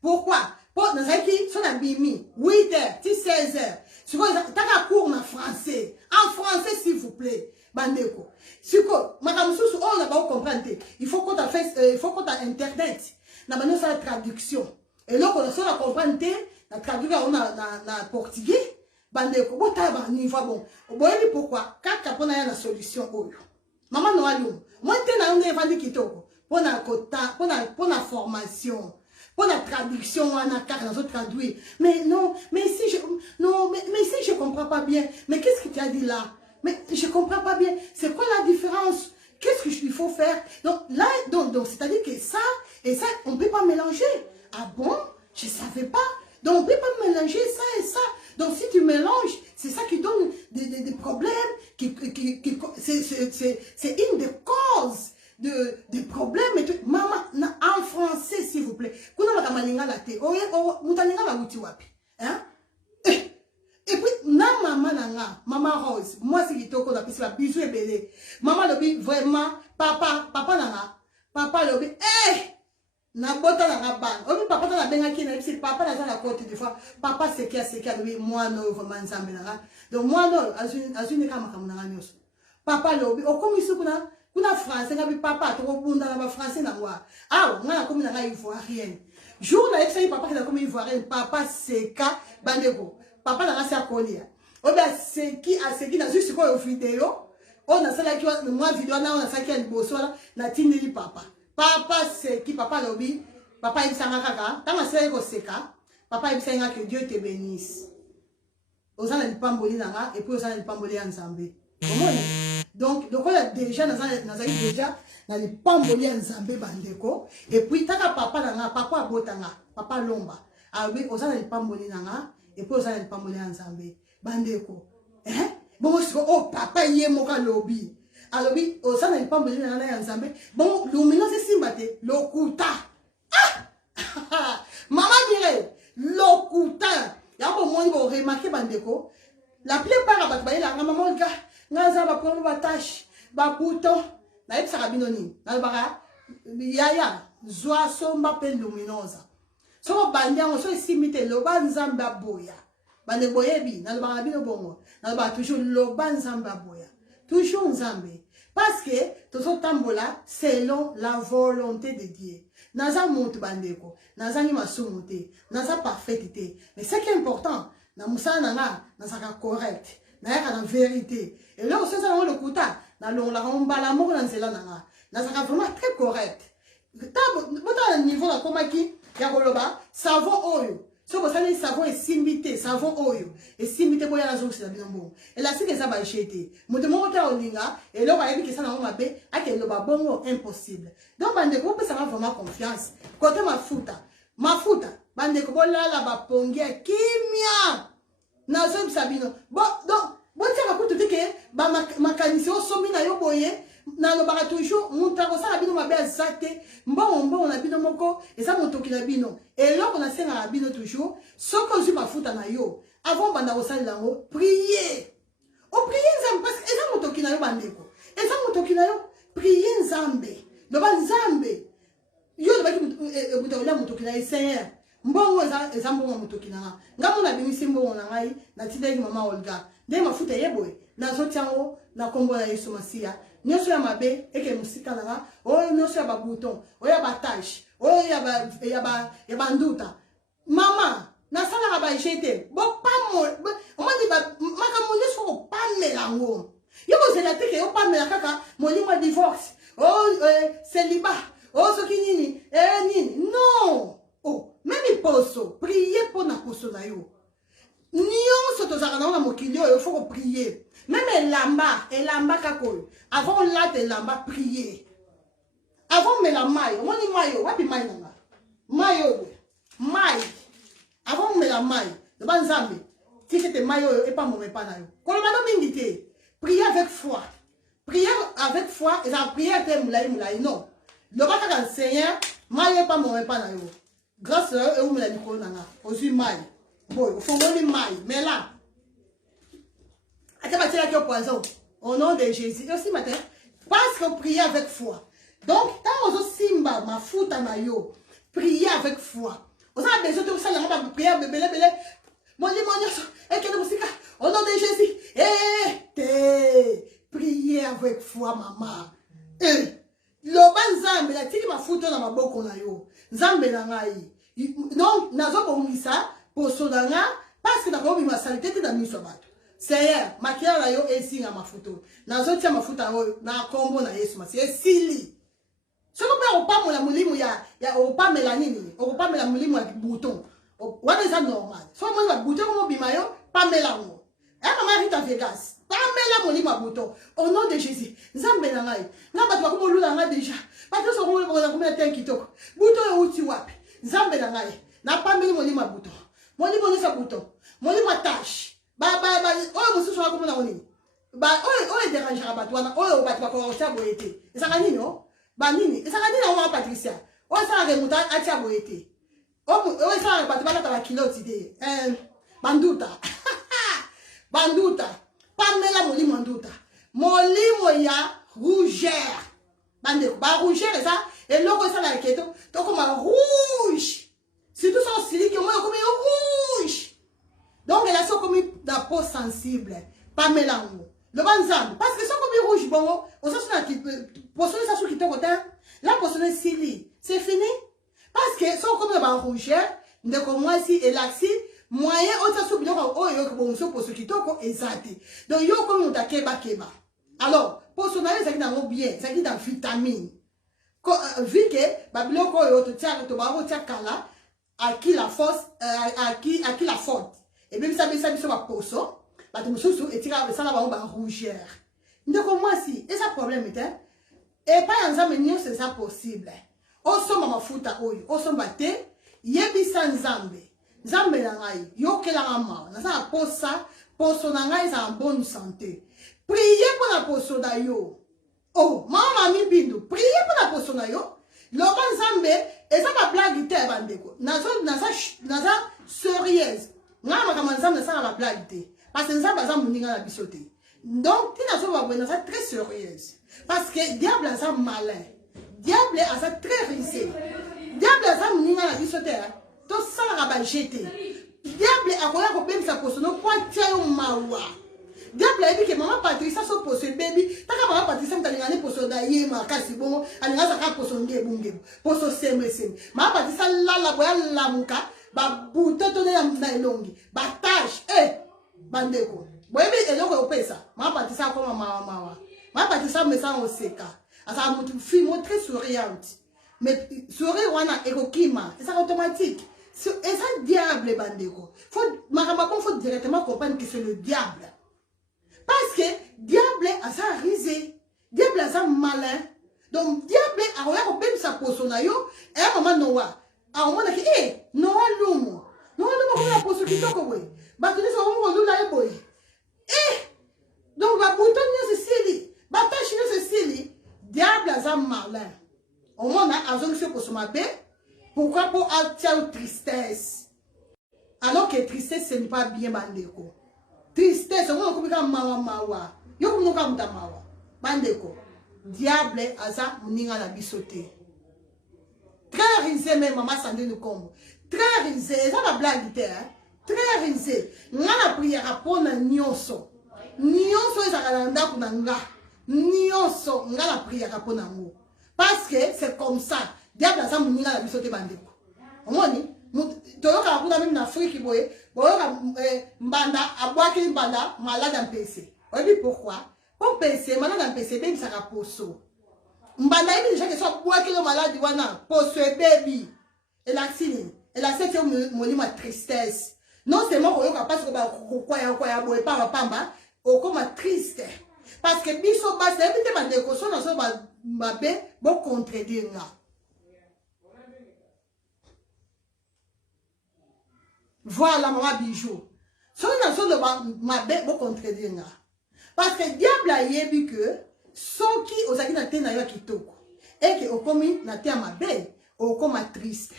Pourquoi? Pour nous qui sont à Bimi, 8h, 16h. Si vous avez un cours en français, s'il vous plaît, bandeko. Si vous on n'a pas compris, il faut qu'on ait internet. Nous avons la traduction. Et là, on a compris, la traduction en portugais. Bandeko, bon, t'as un niveau bon. Bon, pourquoi? Quand on a une solution, maman, non, moi, je suis vendu qui pour la formation. Pour la traduction, on a carrément traduit. Mais non, mais si je comprends pas bien, mais qu'est-ce que tu as dit là? Mais je comprends pas bien. C'est quoi la différence? Qu'est-ce qu'il faut faire? Donc là, donc c'est-à-dire que ça et ça, on ne peut pas mélanger. Ah bon? Je ne savais pas. Donc on ne peut pas mélanger ça et ça. Donc si tu mélanges, c'est ça qui donne des problèmes. C'est une des causes des problèmes. Et tout. Maman, en français, s'il vous plaît. Et puis, maman Rose, moi c'est qui toko la piste, la bisou et belé. Maman lobi vraiment, papa lobi, na bota na ban. Obi papa na benga ki na piste, papa na la côté des fois. Papa c'est qui lobi moi no vraiment nzambe na. Donc moi no azuni kama kamuna nyoso. Papa lobi, okomisu kuna français ngabi papa to bunda na ba français na wa. Ah, ngana komi na ivoirienne. Jour la ex papa na komi ivoirienne, papa c'est ka bandeko. Papa n'a pas connu. Oh ben c'est qui n'a juste quoi au vidéo. On a ça là qui moi vidéo là on a ça qui a le bosso là na tindi papa. Papa c'est qui papa lobby. Papa il s'en kaka. Tant que c'est seka. Papa il s'en que Dieu te bénisse. Aux gens ne pas mboli nanga et puis aux gens ne pas mboli ensemble. Donc on a déjà déjà na le pamboli ensemble bandeko et puis taka papa nanga papa botanga papa lomba. Ah oui aux gens ne pas mboli nanga. Et puis, vous allez pas mouler ensemble. Bandeko. Bon, oh, papa, y est mon lobby. Alors, oui, vous allez pas mouler ensemble. Bon, luminos, c'est simbate. Lokuta. Ah! Maman dirait, lokuta. Y'a un moment où vous remarquez, bandeko. La plupart de la maman, gars, n'a pas prendre ma tâche. Ba bouton. N'a pas sarabinoni. N'a pas. Yaya. Zoa somba pen luminosa. So bandia on so simite lo banzamba boya bande boyebi na ba bino bongo na ba toujours lo banzamba boya toujours nzambe parce que to so tambola selon la volonté de Dieu naza monte bandeko naza ni masumuté naza parfaité mais ce qui est important na musana nanga naza correct na ya na vérité et là on se ça le kuta na long la rombala mo na nzela nanga naza vraiment très correct ta niveau la komaki Yakoloba, savon oyo. Si vous savez, savon est simité, savon oyo. Et simité, boya la zone, c'est la binombo. Et là, c'est que ça va acheter. Mon demande au linga, et là, on va dire que ça n'a pas bé, à quel le babon impossible. Donc, bande ko peut savoir vraiment confiance. Côté ma futa, bande ko bola la ba pongia kimia. Na zo sabino. Bon, donc, bon tiens ko tout que ba makanisi somi na yo boye. Na lo bara toujours montako ça la bino mabe azate mbongo na bino moko et ça montoki na bino et là on a senga na bino toujours ce que je mafuta na yo avant banda osali lango prier o prier nzambe parce que ça montoki na yo bandeko et ça montoki na yo prier nzambe lo ba nzambe yo lo ba ki butola montoki na Seigneur mbongo eza mbongo montoki na ngamo na bimisi mbongo na ngai na tideki mama Olga nde mafuta yeboy na zotiango na kombo na Yesu Masia nyoso ya mabe eke musika nanga oyo nyoso ya ba bouton oyo ya ba tache oyo ya ba nduta mama na sala ba jete bo pa mo on dit ba makambo nyoso ko pa melango yo ko zela te ke yo pa mela kaka molimo divorce célibat soki nini nini non oh même poso prier pour na poso na yo nyonso tozaka na mokili oyo faut ko prier. Même elamba kakoyo. Avant là de lamba prier. Avant me la maille, on dit maille, wapi maille nanga. Maille. Avant me la maille, le banzambe. Si c'était maille et pas mon pas na yo. Quand on m'a dit prier avec foi. Prier avec foi et ça prière te moulay non. Le baka kan Seigneur, maille pas mon pas na yo. Grâce à eux, on me l'a dit qu'on a aussi maille. Bon, il faut monter maille, mais là au nom de Jésus. Et aussi matin, parce qu'on prie avec foi. Donc, quand on simba ma fout à maillot, prier avec foi. On a besoin de ça, on va prier, bébé. Mon nyonso, et que nous au nom de Jésus. Priez avec foi, maman. Loba nzambe la tiki mafuta na maboko na yo. Nzambe na ngai. Donc nazo bomisa poso na nga parce que na ko bima salité te na miso bato. Seigneur, makia na yo esinga mafuta. Nazo tia mafuta oyo na kombo na Yesu masi esili. Soko pe opamela mulimu ya opamela nini? Opamela mulimu ya bouton. What is that normal? So moi va bouton comme bima yo pamela ngo. Maman Rita Vegas. Pamela mulimu ya bouton. Au nom de Jésus. Nzambe na ngai. Na bato ko lula nga déjà. Bato so ko na ko na kitoko. Bouton yo uti wapi? Nzambe na ngai. Na pamela mulimu ya bouton. Mulimu ni sa bouton. Mulimu ya tâche. Oyo mususu wa ko na nini? Oyo dérangera bato wana. Oyo bato ba ko cha boyete. Esaka nini no? Ba nini? Esaka nini na Patricia? Oyo sa remuta acha boyete. Oyo sa bato ba ta kiloti de. Banduta. Banduta. Pamela molimo nduta. Molimo ya rougeur. Bande ba rougeur ça et loko ça la keto to comme rouge. Surtout son silique moi comme rouge. Donc elle a so comme la peau sensible. Pamela ngo. Le banzam parce que so comme rouge bon, on ça sur la poisson ça sur qui te côté. La poisson sili. C'est fini parce que so comme la rougeur, de comme moi si et l'axi moyen autre soupe donc yo ko bon so pour ce qui toko exact. Donc yo comme on ta keba. Alors, pour son aller ça qui dans bien, ça qui dans vitamine. Vu que babiloko yo to tia to ba tia kala à qui la force à qui la faute. Et bien ça so ba poso, ba to mususu et tira ça la ba rougeur. Donc moi si et ça problème était et pas ensemble ni c'est ça possible. O so mama futa oyo, o so bate yebisa nzambe. Nzambe na ngai yokela ngama na sa poso na ngai za en bonne santé. Priez pour la poso na yo. Oh, mama mi bindu, priez pour la poso na yo. Loba nzambe eza ba blague te bandeko. Naza sérieuse. Ngama kama nzambe sa ba blague te. Parce que nzambe za muninga na bisote. Donc, tu n'as pas besoin très sérieuse. Parce que diable a ça malin. Diable a ça très risé. Diable a ça muninga na bisote. To sala ba jeter. Diable a koya ko bem sa poso no kwa tia yo mawa. Diable a dit que maman Patricia so poso baby, taka maman Patricia mtalingane poso da ye makasi bon, alingaza ka poso ngebunge. Poso sembe. Maman Patricia la boya la muka, ba buto to na elongi, ba tâche bandeko. Boyebi eloko opesa. Maman Patricia ko mama. Maman Patricia me sa oseka. Asa mutu fille très souriante. Mais sourire wana ekokima, c'est ça automatique. Et ça diable bandeko. Faut directement comprendre que c'est le diable. Parce que diable a ça risé. Diable a ça malin. Donc diable a oya ko sa poso na yo, et à maman noa. A maman na ki noa lumo. Noa lumo ko na poso ki toko we. Ba tuni so mo lula e boy. Donc ba bouton ni Cécile, ba tache ni Cécile, diable a ça malin. Au moins a azongi pour son mabé. Pourquoi pour attirer tristesse? Alors que tristesse ce n'est pas bien bandeko. Tristesse, on va comme mawa. Yo comme nous comme mawa. Bandeko. Diable aza muninga la bisoté. Très risé même maman sandé le combo. Très risé, ça va blague hein. Très risé. Ngana prière pour na nyonso. Nyonso ezalanda kuna nga. Nyonso ngana prière pour na ngo. Parce que c'est comme ça. Diable a ça muninga la bisoté bandeko. Omoni toyoka kuna même en Afrique boye boyoka mbanda abwaki mbanda malade en PC. Oyebi pourquoi? Pour PC malade en PC baby ça raposo. Mbanda ibi déjà que soit abwaki le malade wana poso baby. Et la sini, et la cette molima tristesse. Non seulement oyoka parce que ba koya boye pa pamba o comme triste. Parce que biso ba c'est bité bandeko so na so ba be bo contredire nga. Voilà maman bijou. Si on a de ma bête pour contredire. Parce que diable a yebi que ceux qui osaki na te na yo kitoko et que au commis na te ma bête au comme triste.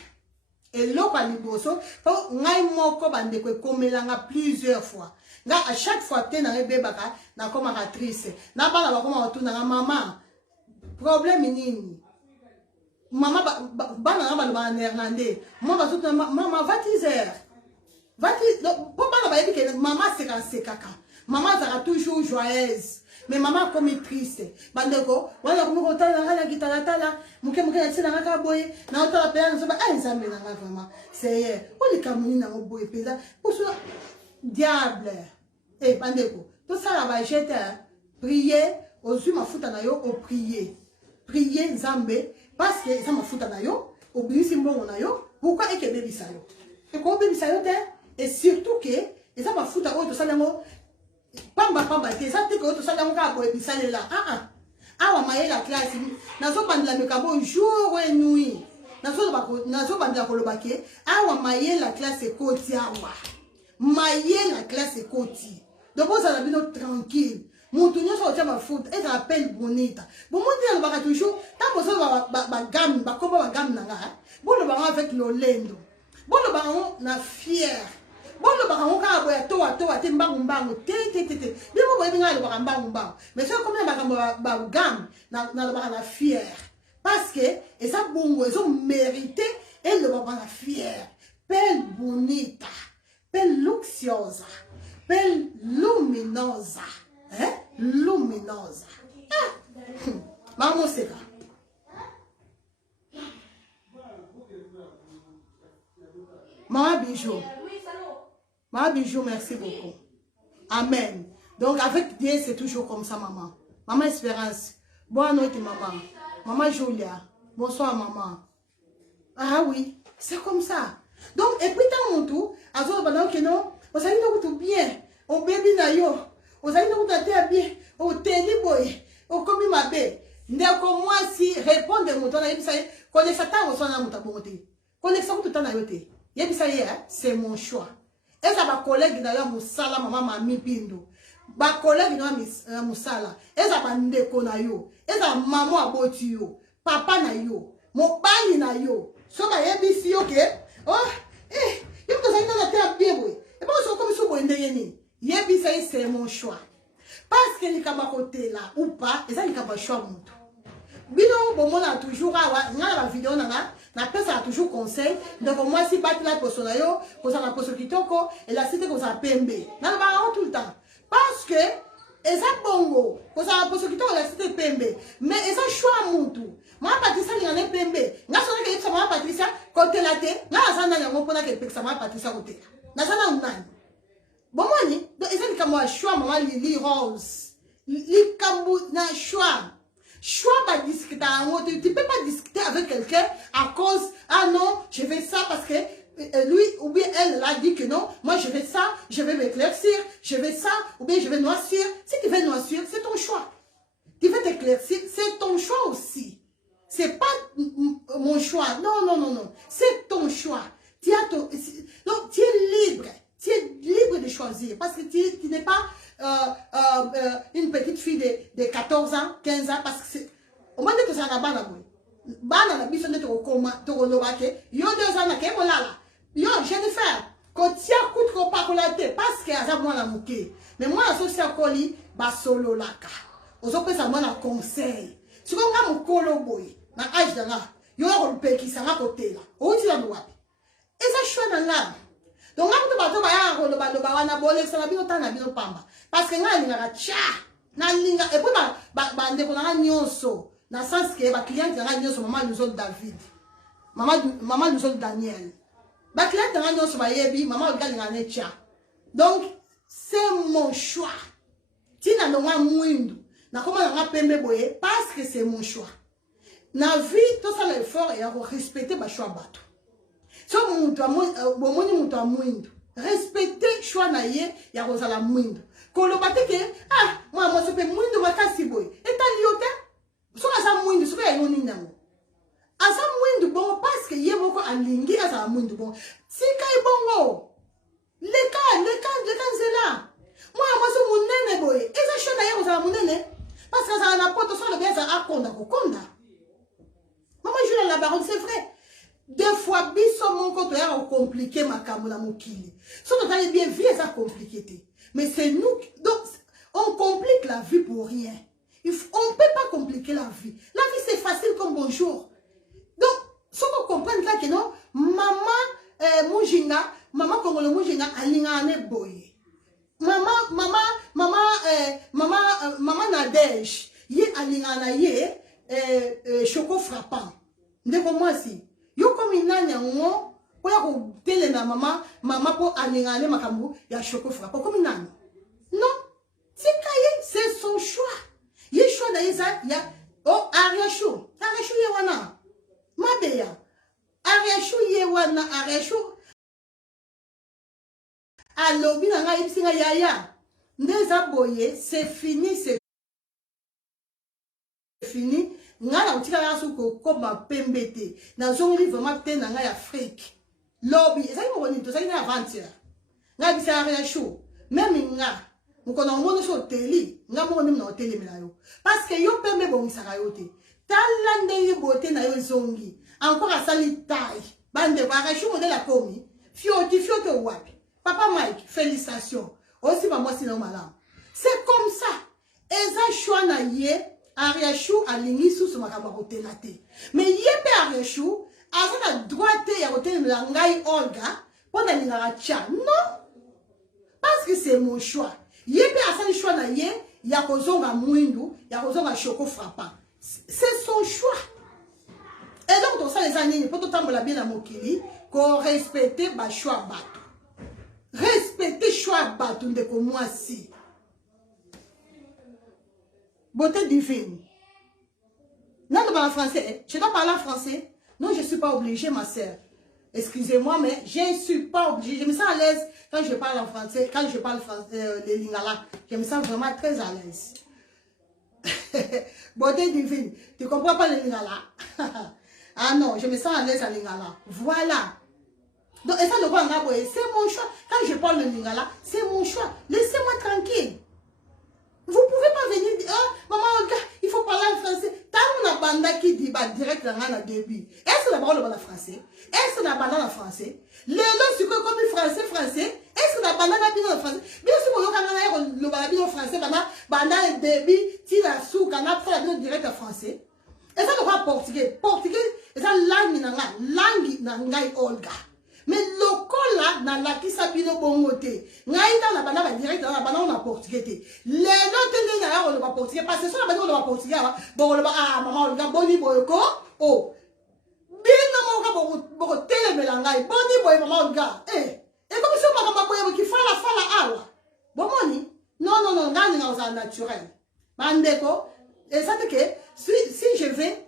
Et là par liboso, faut ngai moko bande ko komelanga plusieurs fois. Nga à chaque fois te na bebaka na comme triste. Na bala ba comme retourna maman. Problème nini? maman ba néerlandais maman va teaser maman c'est caca maman sera toujours joyeuse mais maman comme triste bandeko wala ko tala la guitare tala muke na tsina ka boye na tala pe na ba nzambe na vraiment c'est on kamuni na boye pesa pour diable bandeko tout ça la va jeter prier aux mafuta na yo au prier nzambe parce que ça mafuta na yo au bisi mbongo na yo pourquoi et que bebisa yo et ko bebisa yo te et surtout que et ça mafuta o to salango pamba te ça te ko to salango ka bo ebisa lela awa maye la classe nazo bandela mekabo jour et nuit nazo bandela ko lobake awa maye la classe koti awa maye la classe koti donc vous allez bien tranquille mon tournoi sur le foot et rappelle bonita bon moi dire le toujours tant que ça va gamme va comment va gamme nanga bon le baron avec l'olendo bon le baron na fier bon le baron ka boya to te mbangu te bien moi bien le baron mbangu mais ça combien va gamme na le baron na fier parce que et ça bon ils ont mérité et le baron na fier belle bonita belle luxuosa belle luminosa luminosa maman c'est là maman bijou merci beaucoup amen donc avec Dieu c'est toujours comme ça maman Espérance bonne nuit maman Julia bonsoir maman oui c'est comme ça donc et puis tant mon tout azo pendant que non on s'est tout bien on bébé na yo vous allez nous tâter bien au télé boy au commis ma bé ndeko moi si répondre mon temps na ça connaître ça on s'en a mon bonté connaître ça tout temps na yoté yebisa ye c'est mon choix et ça ba collègue na yo musala maman mami pindo ba collègue na musala et ça ba ndeko na yo et ça maman aboti yo papa na yo mobali na yo so ba yebisi yo ke yo to ça na tâter bien boy et pas so comme so boy ndeyeni yebisa c'est mon choix parce que likamba côté là ou pas et ça likamba choix mutu bino bon mona toujours awa ngala ba vidéo na pesa toujours conseil donc moi si battre la persona yo ko ça na poso kitoko et la cité ko ça pembe na ba tout le temps parce que et ça bongo ko ça na poso kitoko la cité pembe mais et ça choix mutu moi Patricia ngane pembe nga sona ke ça moi Patricia côté la té nga ça na ngo pona ke pesa moi Patricia côté na ça na unani bon moi ni donc et ça ni comme choix maman Lily Rose li kambu na choix pas discuter tu peux pas discuter avec quelqu'un à cause non je fais ça parce que lui ou bien elle a dit que non moi je fais ça je vais m'éclaircir je vais ça ou bien je vais noircir si tu veux noircir c'est ton choix tu veux t'éclaircir c'est ton choix aussi c'est pas mon choix non c'est ton choix tu as ton donc tu es libre de choisir parce que tu n'es pas une petite fille de 14 ans, 15 ans, parce que c'est au moins de tout ça, bana na biso ndete kokoma tokolobake yo 2 ans na ke molala yo Jennifer kotia kutko pakolate parce que aza mwana muke mais moi asocia koli ba solo laka ozopesa mwana conseil siko nga mukolo boy na age danga yo ko pekisa nga kotela outi la wapi eza choix na nga donc nga mutu bato baya ko loba wana bole sala bino tana bino pamba parce que nga linga cha na linga et puis ba ndeko na nyonso na sens que ba client nga nyonso maman nous David maman nous Daniel ba client nga nyonso ba yebi maman galinga ne cha donc c'est mon choix tina no nga mwindu na koma nga pembe boye parce que c'est mon choix na vie tout ça l'effort et à respecter ba choix bato so muntu bomoni muntu amwindu respecter choix na ye ya kozala mwindu kolobate ke moi se pe mwindu makasi boy etaliote so asa mwindu so ya yoni nango asa mwindu bon parce que ye moko alingi asa mwindu bon sika ibongo leka nzela moi so munene boy eza choix na ye kozala munene parce que ça na poto so le bien ça akonda kokonda maman Julia la baronne c'est vrai. Deux fois, biso mon côté a compliqué ma camoula mokili. Si on a bien vu, ça compliqué. Mais c'est nous, donc on complique la vie pour rien. On ne peut pas compliquer la vie. La vie c'est facile comme bonjour. Donc Ce qu'on comprend là que non, maman Mujinga, maman Congolo Mujinga, alingane boye. Maman Nadège, ye alingana ye choco frappant. Ndeko moi si. Yo comme inanya ngo, oya ko tele na maman po alingane makambu ya choco frappant comme inanya. Non, c'est son choix. Ye choix d'ailleurs ya oh Ariachou ye wana. Mabeya. Ariachou ye wana Ariachou. Alobi na nga ipsinga yaya. Ndeza boye, c'est fini, c'est fini. Nga na utika ya suko koma pembete. Na zongi vraiment te na nga ya Afrique. Lobby, ça y est mon ça y est aventure. Nga bisa rien chaud. Même nga, mukona ngono so teli, nga mo na hôtel na yo. Parce que yo pembe bon saka yo te. Talande ye bote na yo zongi. Encore à sali taille. Bande ba ra chou modèle la komi. Fioti wapi. Papa Mike, félicitations. Aussi, maman, c'est normal. C'est comme ça. Eza choix na ye, Ariachou a lingi sous ce makabarote na te. Mais yebe Ariachou, a la droite ya rote na ngai Olga, pour na lingara tcha. Non. Parce que c'est mon choix. Yebe a choix na ye, ya kozonga mwindu, ya kozonga choco frappant. C'est son choix. Et donc, dans ça, les années, pour tout le temps, la bien à Mokili, qu'on respecte ma choix bateau. Respectez choix bateau de comme moi si. Beauté divine. Non, je parle français. Je dois parler en français. Non, je ne suis pas obligée, ma sœur. Excusez-moi, mais je ne suis pas obligée. Je me sens à l'aise quand je parle en français. Quand je parle français, les lingala. Je me sens vraiment très à l'aise. Beauté divine. Tu ne comprends pas les lingala? Ah non, je me sens à l'aise à lingala. Voilà. Donc, et ça, c'est mon choix. Quand je parle de lingala, c'est mon choix. Laissez-moi tranquille. Vous ne pouvez pas venir dire, oh, maman, il faut parler en français. Tant qu'on a banda qui dit direct dans le début. Est-ce que la parole est en français? Est-ce que la banda en français? Les lots, c'est comme français. Est-ce que la banda est en français? Bien sûr, quand on a le balabine en français, banda le début, tire à sous, quand on a fait la direct en français. Et ça, on va portugais. Portugais, et ça, langue, langue, Olga. Mais le col là, dans la qui s'appuie au bon côté. Naïda la banane direct dans la banane on a portugais. Les notes là on le va portugais parce que sur la banane on le va portugais. Bon on le va ah maman on le va boni boyko. Oh. Bien non mon gars bon télé melangai boni boy maman on gars. Eh. Et comme si on m'a boy qui fala awa. Bon moni. Non ngani na ça naturel. Bandeko. Et ça te que si je vais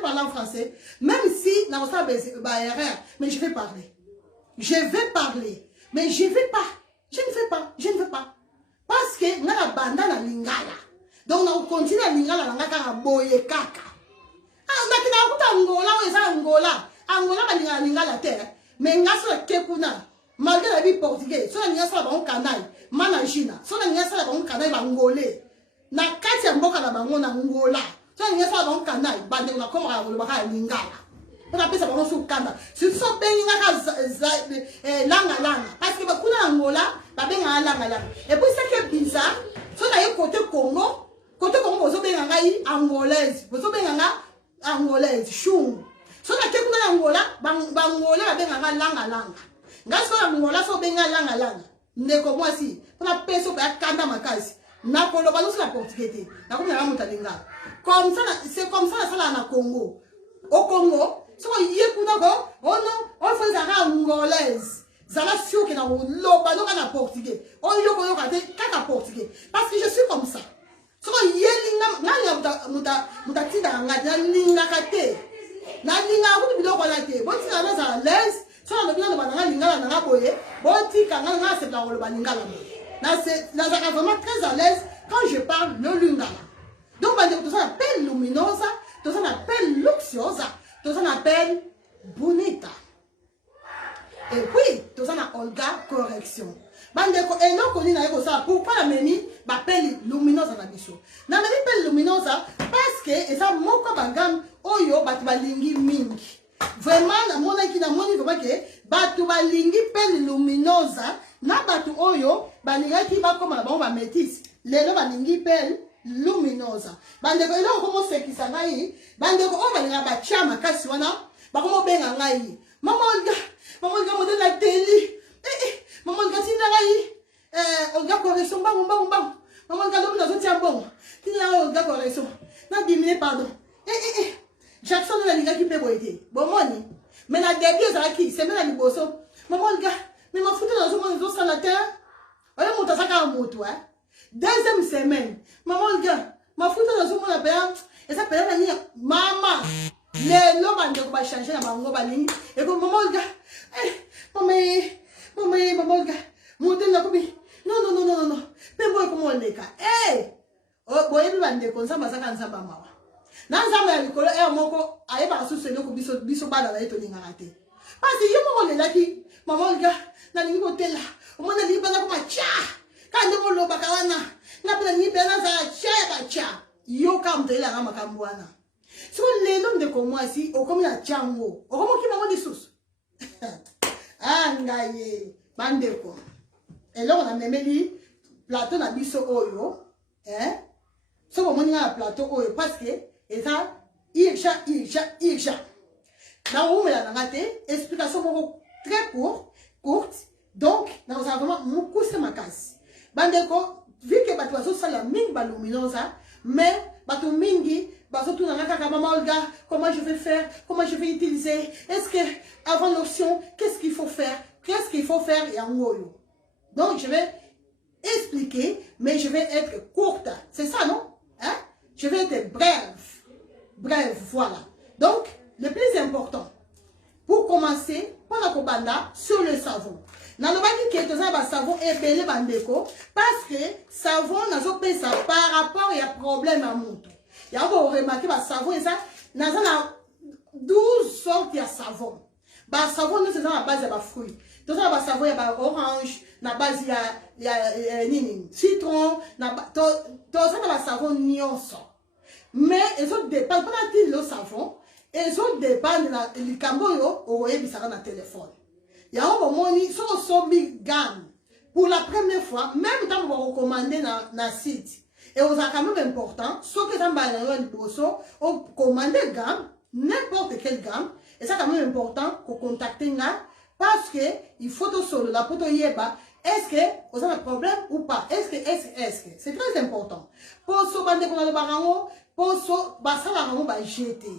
parler en français, même si dans ça erreur, mais je vais parler. Mais je ne veux pas. Parce que nous avons banda na lingala. Donc on continue à lingala na boye kaka. Ah Angola ba lingala terre. Mais ngaso kekuna malgré la vie portugais, so na ngasa ba on kanai, managina, so na ngasa ba on kanai ba ngolais. Na kati ya mboka na bango na ngola so nyesa ba nkanai bande na koma ka lo baka lingala na pesa ba so kanda si so benga ka langa parce que ba kuna ngola ba benga langa et puis c'est que bizarre so na ye côté Congo so benga ngai angolaise chou so na ke kuna ngola ba ngola ba benga langa ngaso ngola so benga langa ndeko moi si na pesa ba kanda makasi na kolo ba la portugais na comme na mutalinga comme ça c'est comme ça ça là na Congo au Congo so yé kuna ko oh non on fait ça angolaise ça la sûr que na lo ba no na portugais on yo ko ka te kaka portugais parce que je suis comme ça so yé linga na muta na linga ka te na linga ko biloko la te bon si na za l'aise so na bino ba na linga na boye bon ti ka na se na lo ba linga la là, c'est vraiment très à l'aise quand je parle le lingala. Donc, tout ça appelle luminosa, tout ça appelle luxuosa, tout ça appelle bonita. Et puis, tout ça Olga correction. Et non, on dit ça, pourquoi la meni m'appelle luminosa na biso? Na meni appelle luminosa parce que, et ça, mon kabagam, oyo, batubalingi mingi. Vraiment, na mona ki na moni vraiment que, batubalingi appelle luminosa, na batu oyo balinga ki ba koma ba métis lelo balingi pel luminosa. Bandeko, et là, on commence à qui ça va y. Bandeko, on va y avoir chama, kassiwana. Comment benga ngai. Maman, modèle la télé. Maman, on regarde correction, bang. Maman, regarde, on a sorti un bon. Tu n'as pas de correction. Non, diminué, pardon. Jackson, on a les gars qui peuvent aider. Bon, money. Mais la début, c'est qui? C'est même la liboso. Maman, le gars, mais ma foutu dans un monde, la terre. Voilà, mon tassaka à moto, hein. Deuxième semaine. Maman, le gars, ma foutu dans un monde, la paix. Et ça peut être maman. Les lobes, on va changer la maman, et comme maman, le gars, maman, le gars, montez la copie. Non. Pembo, comment on est, oh, boy, il va me comme ça, ma sac en sa maman. Dans un école, et moko, aïe, par sous ce nom, biso bala, la étonne, raté. Parce que yo, on est là qui, maman, le gars, n'a ni côté là, au moins, n'a ni pas comme un tcha. Quand on le bacana, n'a pas ni pas un tcha, yo, comme t'es là, ma camboana. Si on les noms de comme moi ici, au comme la tchango, au comme qui m'a dit sous. Ah, ngaye, bandeko. Et là, on a même dit, plateau na biso oyo, hein? Ce moment, on a un plateau oyo, parce que, et ça, ircha. Là où on a raté, explication très courte. Donc, nous avons vraiment beaucoup de makas. Bandeko, vu que bateau so ça la mine baluminosa, mais bateau mingi, bateau tout dans la maman le gars, comment je vais faire, comment je vais utiliser, est-ce que avant l'option, qu'est-ce qu'il faut faire et en haut. Donc, je vais expliquer, mais je vais être courte. C'est ça, non? Hein? Je vais être brève, voilà. Donc, le plus important, pour commencer, pendant qu'on banda sur le savon. Dans le bandi qui est un savon et belé bandeko, parce que savon n'a pas ça par rapport à problème à monto. Il y a encore remarqué le savon et ça, n'a 12 sortes de savon. Le savon, nous, c'est dans la base de fruits. Tout ça, le savon, il y a orange, na base il y a citron, tout ça, le savon nyonso. Mais ils ont dépend, pendant le savon, ils ont dépend de le camboyo au dans le téléphone. Il y a un moment où ils sont big gamme. Pour la première fois, même quand vous recommandez dans le site, et vous avez quand même important, ce que vous commandez gamme, n'importe quelle gamme, et c'est quand même important que vous contactez là, parce que il faut tout solo, la poto yeba, est-ce que vous avez un problème ou pas? Est-ce que c'est très important. Pour ce bande qu'on a le barango, pour ce basala rango ba jeté.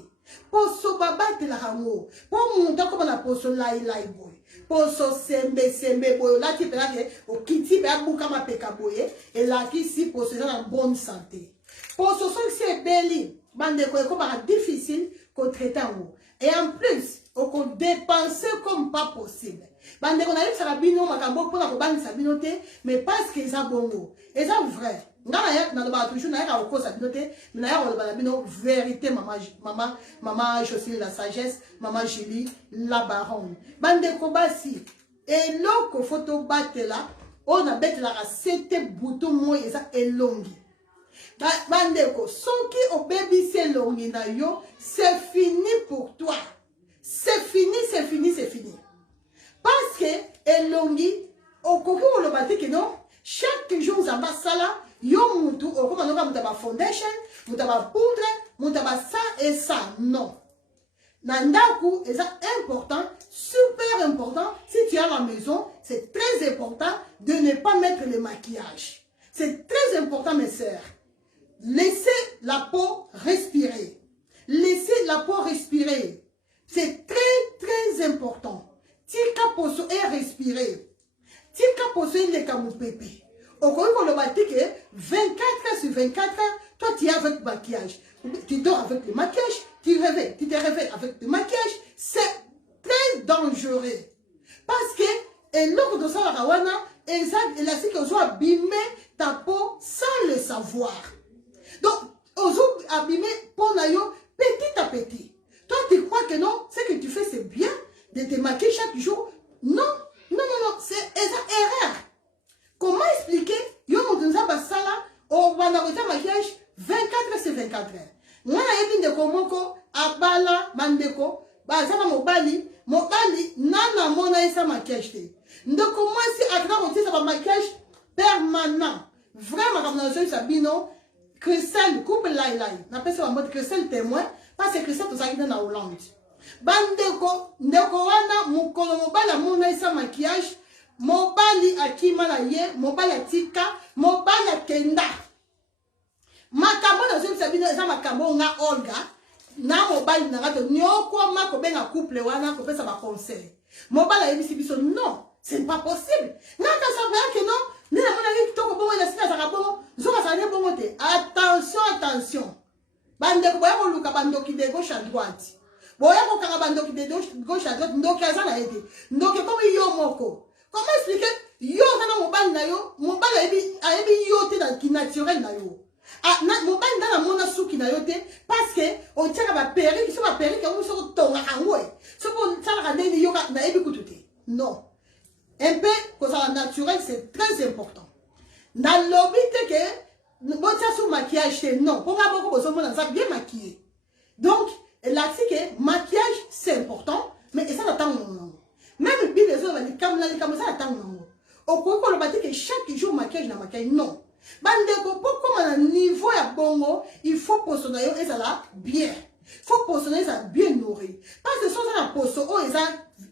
Pour ce babate la rango, pour monter comme on a pour ce lai boy. Pour ce sembe boy, là tu peux là que au kiti be abuka ma peka boye, et là qui si pour ce gens en bonne santé. Pour ce son c'est belli, bande comme difficile qu'on traite en haut. Et en plus, on dépense comme pas possible. Bande qu'on arrive sur la bino, makambo pour la bande sabinoté, mais parce qu'ils ont bon. Et c'est vrai. Dans le bar toujours, n'a pas au sabinoté, mais n'a pas la bino vérité, maman Jocelyne la sagesse, maman Julie la baronne. Bande kobasi. Et l'autre photo batte là, on a bête la 7 boutons moins et ça est longue. Bandeko, ce qui au baby c'est long, c'est fini pour toi. C'est fini. Parce que elongi, au coco on le bâtit que non, chaque jour vous avez ça là, yo moutou, au comment on va foundation, vous avez poudre, vous avez ça et ça, non. Nandaku, et ça important, super important, si tu es à la maison, c'est très important de ne pas mettre le maquillage. C'est très important mes sœurs. Laissez la peau respirer. C'est très important. Tika poso et respirer. Tika poso et le pépé. Au cours de le 24 heures sur 24 heures, toi tu es avec le maquillage. Tu dors avec le maquillage, tu te réveilles avec le maquillage. C'est très dangereux. Parce que, et l'autre de ça, il a dit qu'ils ont abîmé ta peau sans le savoir. Donc, ils ont abîmé pour naïo petit à petit. Toi, tu crois que non, ce que tu fais, c'est bien de te maquiller chaque jour. Non, c'est erreur. Comment expliquer? Yo, on nous a ça là, on va arrêter le maquillage 24 heures sur 24 heures. Moi, je suis komoko, abala, mandeko, bazama mobali, nana mona isa maquillage. Donc, comment si à travers ça va maquillage permanent? Vraiment, comme dans le sabino, Christelle, couple lai. N'appelle ça en mode Christelle témoin. Parce que Christelle, tout ça, il est en Hollande. Bandeko, ndeko wana, mukolo mobala mona isa maquillage. Mobali akima na ye, mobali atika, mobali akenda. Makambo na zemi sabina eza makambo nga Olga. Na mobali na gato nyoko mako benga couple wana ko pesa ba conseil. Mobali ayebisi biso non, c'est pas possible. Naka sabra que non, ne na mona ki toko bongo na sina za bongo, zoka sa ne bongo te. Attention. Bande ko boya ko luka bandoki de gauche à droite. Boya ko kanga bandoki de gauche à droite, ndoki azana ete. Ndoki comme yo moko. Comment expliquer yo na mobali na yo, mobali ayebi yo te na ki naturel na yo. Ah, mobali na mona suki na yo te parce que on tient ba perruque, so ba perruque on so tonga angwe. So ko tsala ka ndeni yo na ebi kututé. Non. Un peu que ça naturel c'est très important. Dans l'obité que botia sous maquillage non, pour nga boko bozo mona ça bien maquillé. Donc, là c'est que maquillage c'est important, mais ça attend même bien les autres les comme ça attend au coco le bâti que chaque jour maquillage na maquillage non. Bandeko pour comme un niveau ya bongo, il faut posona yo et ça là bien. Faut posona ça bien nourri. Parce que ça la poso oh et ça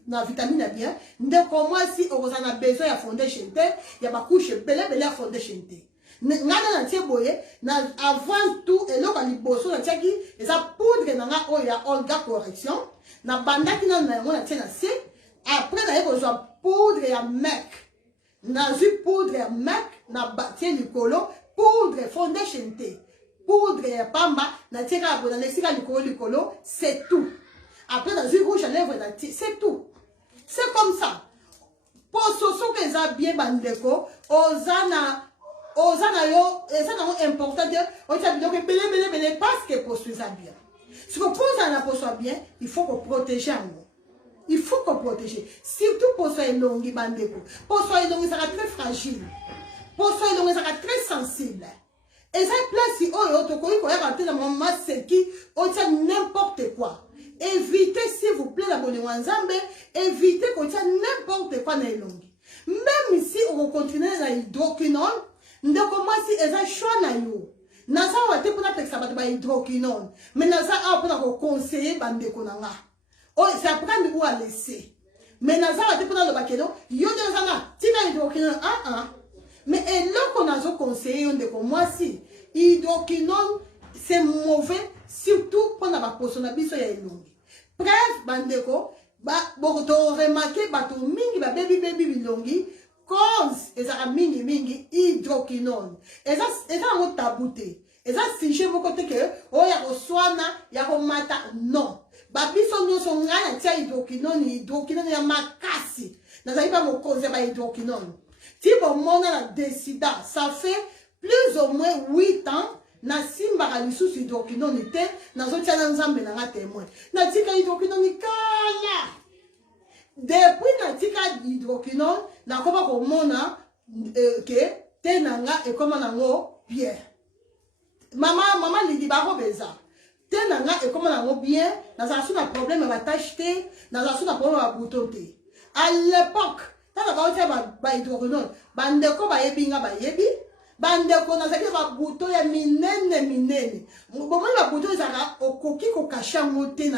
na vitamine bien. Ndeko moi si on a besoin ya foundation te, ya ba couche belle foundation te. Ngana na tie boye na avant tout et là ka liboso na tiaki et ça poudre na nga oh ya Olga correction. Na bandaki na na tie na se. Après na yeko zo poudre ya MAC. Na zu poudre ya MAC na batie likolo poudre foundation te. Poudre ya pamba na tieka abona lesika likolo c'est tout. Après na zu rouge à lèvres na tie c'est tout. C'est comme ça. Pour soso que ça bien bandeko ozana yo ça na important de on t'a donc belé parce que pour ça bien. Si vous posez la poso bien, il faut qu'on protège en vous. Il faut qu'on protège. Surtout pour soi longue bandeko. Pour soi longue ça sera très fragile. Pour soi longue ça sera très sensible. Et ça place si oh to ko ko rentrer dans mon masse qui on tient n'importe quoi. Évitez s'il vous plaît la bonne wanzambe, évitez qu'on tient n'importe quoi dans les longues. Même si on continue dans hydroquinone, ndeko moi si eza choix na yo. Nasa wa te pona peksa ba hydroquinone. Mais nasa a pona ko conseiller bandeko nanga. Oh, c'est à prendre ou à laisser. Mais Nazar a été pendant le bakeno, yo de Nazana, tina hydroquinone, mais et là qu'on a conseillé, on dit que moi si, hydroquinone, c'est mauvais, surtout pendant la posonabi, so ya longue. Bref, bandeko, bon, tu remarqué, bato mingi, baby bilongi, cause, et ça a mingi, hydroquinone. Et ça a tabouté. Et ça, si je vous côté que, oh, ya oswana, ya mata, non. Babiso nyo son ngana tia hydroquinone ya makasi. Nazali pas mon cause ba hydroquinone. Ti bon mona la décida, ça fait plus ou moins 8 ans na simba ka lisusu hydroquinone te, nazo tia na nzambe na nga témoin. Na tika hydroquinone kala. Depuis na tika hydroquinone, na koma ko mona que te nanga e koma nango bien. Maman lidi ba ko beza. Tenanga et comment on a bien, dans un problème à t'acheter, dans un problème à boutonner. À l'époque, quand on a dit hydroquinone, bandeko ba yebinga ba yebi, bandeko na zaki ba bouton ya minene. Bon la bouton zaka okoki ko kasha moté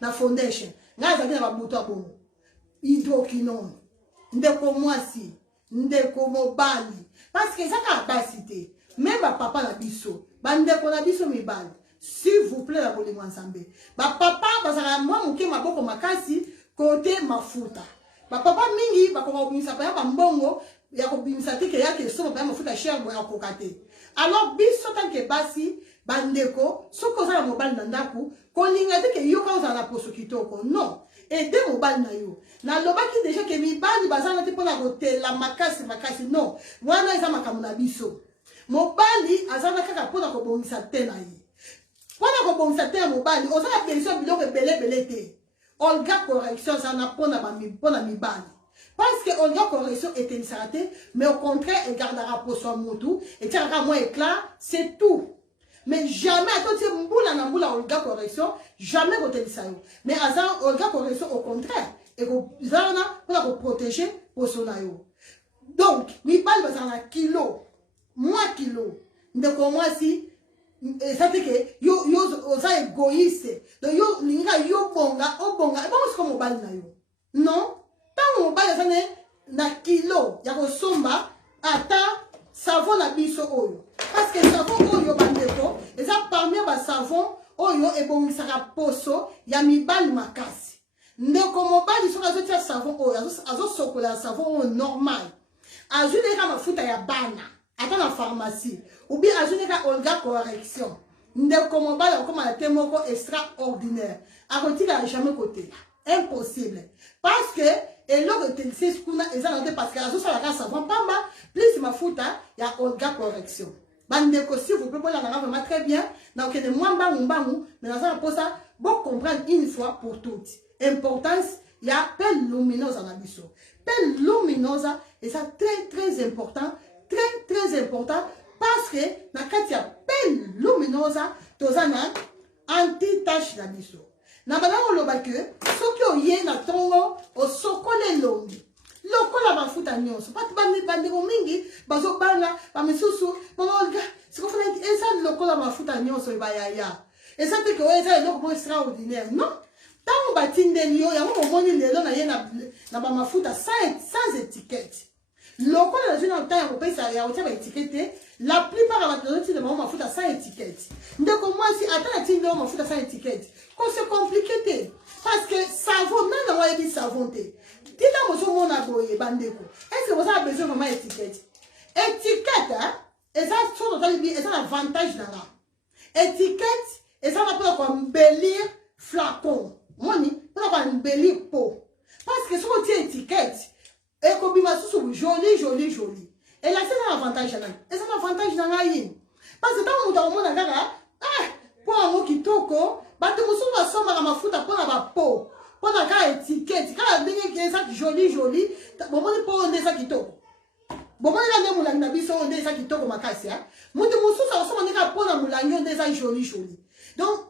na foundation. Nga zaki na ba bouton bon. Hydroquinone. Ndeko mwasi, ndeko mobali. Parce que ça capacité, même papa na biso, bandeko na biso mibali. S'il vous plaît, la police ensemble. Ba papa, basara moi muke maboko makasi côté mafuta. Ba papa mingi ba ko bimisa pa ya mbongo ya ko bimisa tike yake so ba mafuta cher bo ya kokate. Alors biso tanke basi bandeko soko za mobile na ndaku ko linga tike yo ka za na poso kitoko. Non. Aide mobile na yo. Na lobaki déjà que mi bali bazana te pona ko la makasi non. Wana eza makamuna biso. Mobali azana kaka pona ko bongisa tena yi. Pendant qu'on s'attend à mobile, on a la pension biloko belé te. Olga correction ça n'a pas na mi bali. Parce que Olga correction est insératée, mais au contraire elle gardera pour son motu et tiendra moins éclat, c'est tout. Mais jamais attends c'est mboula Olga correction, jamais côté de ça. Mais azan Olga correction au contraire et ko zana pour protéger pour son ayo. Donc mi bali bazana kilo, moi kilo. Donc moi si ça fait que yo oza égoïste donc yo linga yo bonga obonga et bon c'est comme mobile na yo non tant mobile ça ne na kilo ya ko somba ata savon na biso oyo parce que savon oyo bandeko et ça parmi ba savon oyo e bongisaka poso ya mibali makasi ndeko mobile so azo tia savon oyo azo sokola savon normal azo neka mafuta ya bana ata na pharmacie ou bien azo neka Olga correction ndeko mobile comme la temoko extraordinaire akotika jamais côté impossible parce que et l'autre c'est ce qu'on a exactement parce que azo sala ka savon pamba plus mafuta ya Olga correction bandeko si vous pouvez la vraiment très bien donc de moi mbangu mais dans ça pour ça bon comprendre une fois pour toutes importance il y a pelle lumineuse en abisso pelle lumineuse et ça très important très important parce que na kati ya pelle lumineuse tozana anti-tache d'abisso na bana oloba que soki oye na tongo osokole longi lokola mafuta nyonso pati bandeko mingi bazobanga bamisusu baolga sikofana eza lokola mafuta nyonso ebayaya eza te ke oyo eza eloko mo extraordinaire non ntango batindeli yo yango momoni lelo na ye na bamafuta sans étiquette lokola nazwi na ntan ya kopesa ya kotia baétiquette la plupart ya bato nazotinda bango mafuta sans étiquette ndeko mwasi ata natindi yo mafuta sans étiquette kose compliqué te parce que savon nani nango ayebi savon te tika mozomona boye bandeko est-ce que vous avez besoin vraiment étiquette étiquette eza so totali bi eza l'avantage nanga étiquette eza na mpona koembellir flacon moni mpona koembellir peau parce que soki otie étiquette ekobima susu joli et là c'est un avantage nanga eza na avantage nanga ye parce que ntango moto akomona kaka po yango kitoko bato mosusu basombaka mafuta mpona bapeau mpona kaka étiquette kaka ndenge eza joli bomoni mpo oyo nde eza kitoko bomoni ka nde molangi na biso oyo nde eza kitoko makasi moto mosusu akosomba nde kaka mpona molangi oyo nde eza joli donc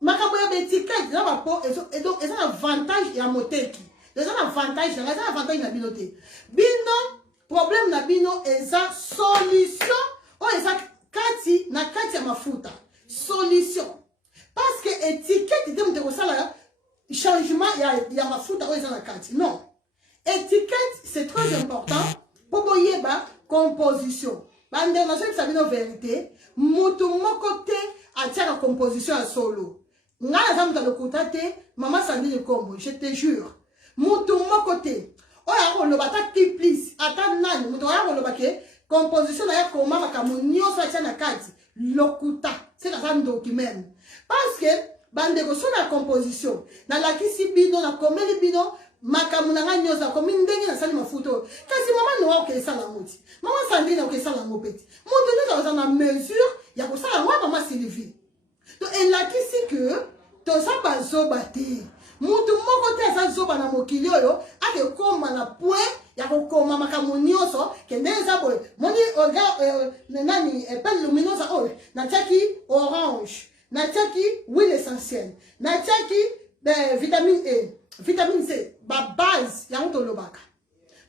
makambo ya baétiquette eza bapeau donc eza na avantage ya moteki eza na avantage nanga eza na avantage na bino te bino problème na bino eza solution oyo eza na kati ya mafuta solution parce que étiquette te moto ekosala changement ya mafuta oyo eza na kati non étiquette c'est très important po boyeba composition bandeko nazoyebisa bino vérité moto moko te atiaka composition ya solo ngai naza moto alokuta te mama Sandrine Kombo je te jure moto moko te oyo akoloba ata kiplis ata nani moto oyo akoloba ke composition na ye koma makambo nyonso atia na kati lokuta c'est kaza ndoki meme parce que bandeko so na composition nalakisi bino nakomeli bino makambo na ngai nyonso nakomi ndenge nasali mafuta oyo kasi mama noa okesala yango ti mama Sandrine okesala yango mpe ti moto nde aza na mesure ya kosala yango ya mama Sylvie donc elakisi ke toza bazoba te mutu moko te aza zoba na mokili oyo akekoma na point ya kokoma makambo nyonso kende eza boye moni oga nani pelle lumineuse oyo natiaki orange natiaki huile essentielle natiaki vitamine E vitamine C babase yango tolobaka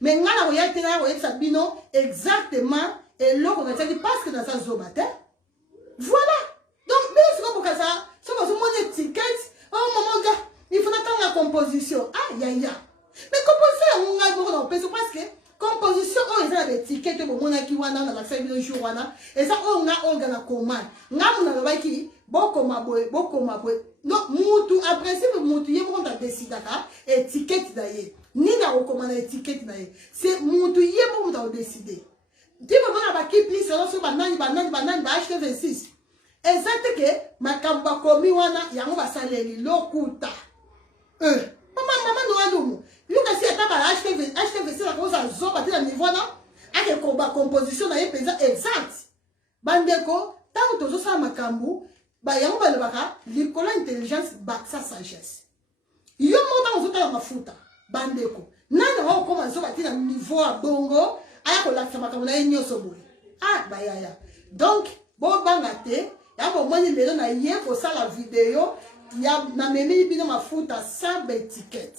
me ngai na koya te na koyebisa bino exactement eloko natiaki parce que naza zoba te voilà donc bino siko bokasa soko ozomoni étiquette oh maman ga il faut attendre la composition. Aïe aïe aïe. Mais composition, on a beaucoup de parce que composition, on a des étiquettes pour mon qui wana na fait bien jour wana et ça on a na commande. Na mona ba ki boko maboy. Donc mutu à principe mutu yé on a décidé ka étiquette d'ailleurs. Ni na recommande étiquette d'ailleurs. C'est mutu yé on a décidé. Tu me mona ba ki plus sur banani ba acheter 26. Exact que makamba komi wana yango ba saleli lokuta. Maman no alumu. Luka si ataba HTV la cause à zoba te na niveau na ake komba composition na ye pesa exact. Bandeko tant tozo sa makambu ba yango ba lebaka likolo intelligence ba sa sagesse. Yo mota ozo ta mafuta bandeko. Nani wa koma zoba te na niveau a bongo aya ko lakisa makambu na nyoso boye. Ba ya. Donc bo banga te ya bo moni lelo na ye ko sala vidéo ya na memi bino mafuta sans étiquette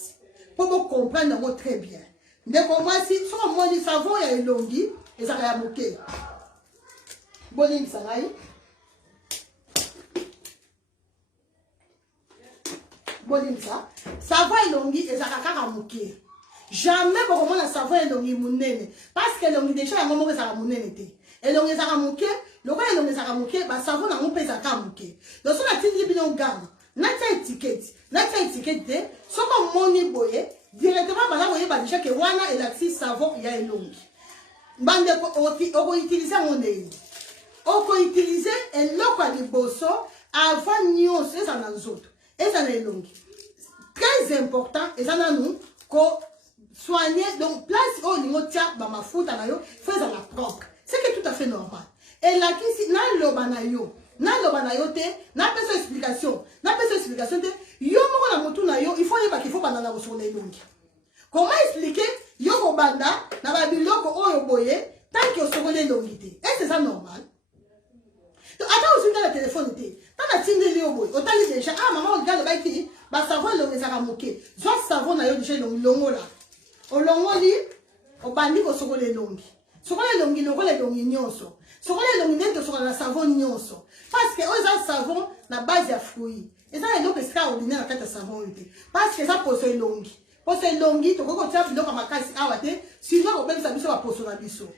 pour vous comprendre très bien. Ndeko moi si so moi di savon ya elongi ezaka ya moke. Bolingi sangai. bolimisa savon elongi ezalaka kaka moke jamais bokomona savon elongi monene parce que elongi déjà yango moko ezalaka monene te elongi ezalaka moke lokola elongi ezalaka moke basavon nango mpe ezalaka moke donc soki natindili bino garde natia étiquette te soki omoni boye directement baza koyeba déjà ke wana elakisi savon ya elongi bandeko okoutilize yango ndeni okoutilize eloko ya liboso avant nyonso eza na nzoto eza na elongi très important eza nanu soigner donc place oyo olingi otia bamafuta na yo fo ezala propre c'est que tout à fait normal elakisi naloba na yo te napesa explication te yo moko na motu na yo il faut yebaki fo banda na kosokola elongi comment expliquer yo kobanda na babiloko oyo boye tant que osokola elongi te est-ce ça normal ata ozinga na telefone te tana tindeli yo boye otali déjà maman olinga lobaki basavon elongi ezaka moke zwa savon na yo déjà elongi longola olongoli obandi kosokola elongi sokola elongi lokola elongi nyonso sokola elongi ndenge tosokola na savon nyonso parce que oyo eza savon na base ya fruit eza eloko esika ordinaire na kati ya savon oyo te parce que eza poso elongi tokoki kotia biloko makasi awa te sinon kobebisa biso baposo na biso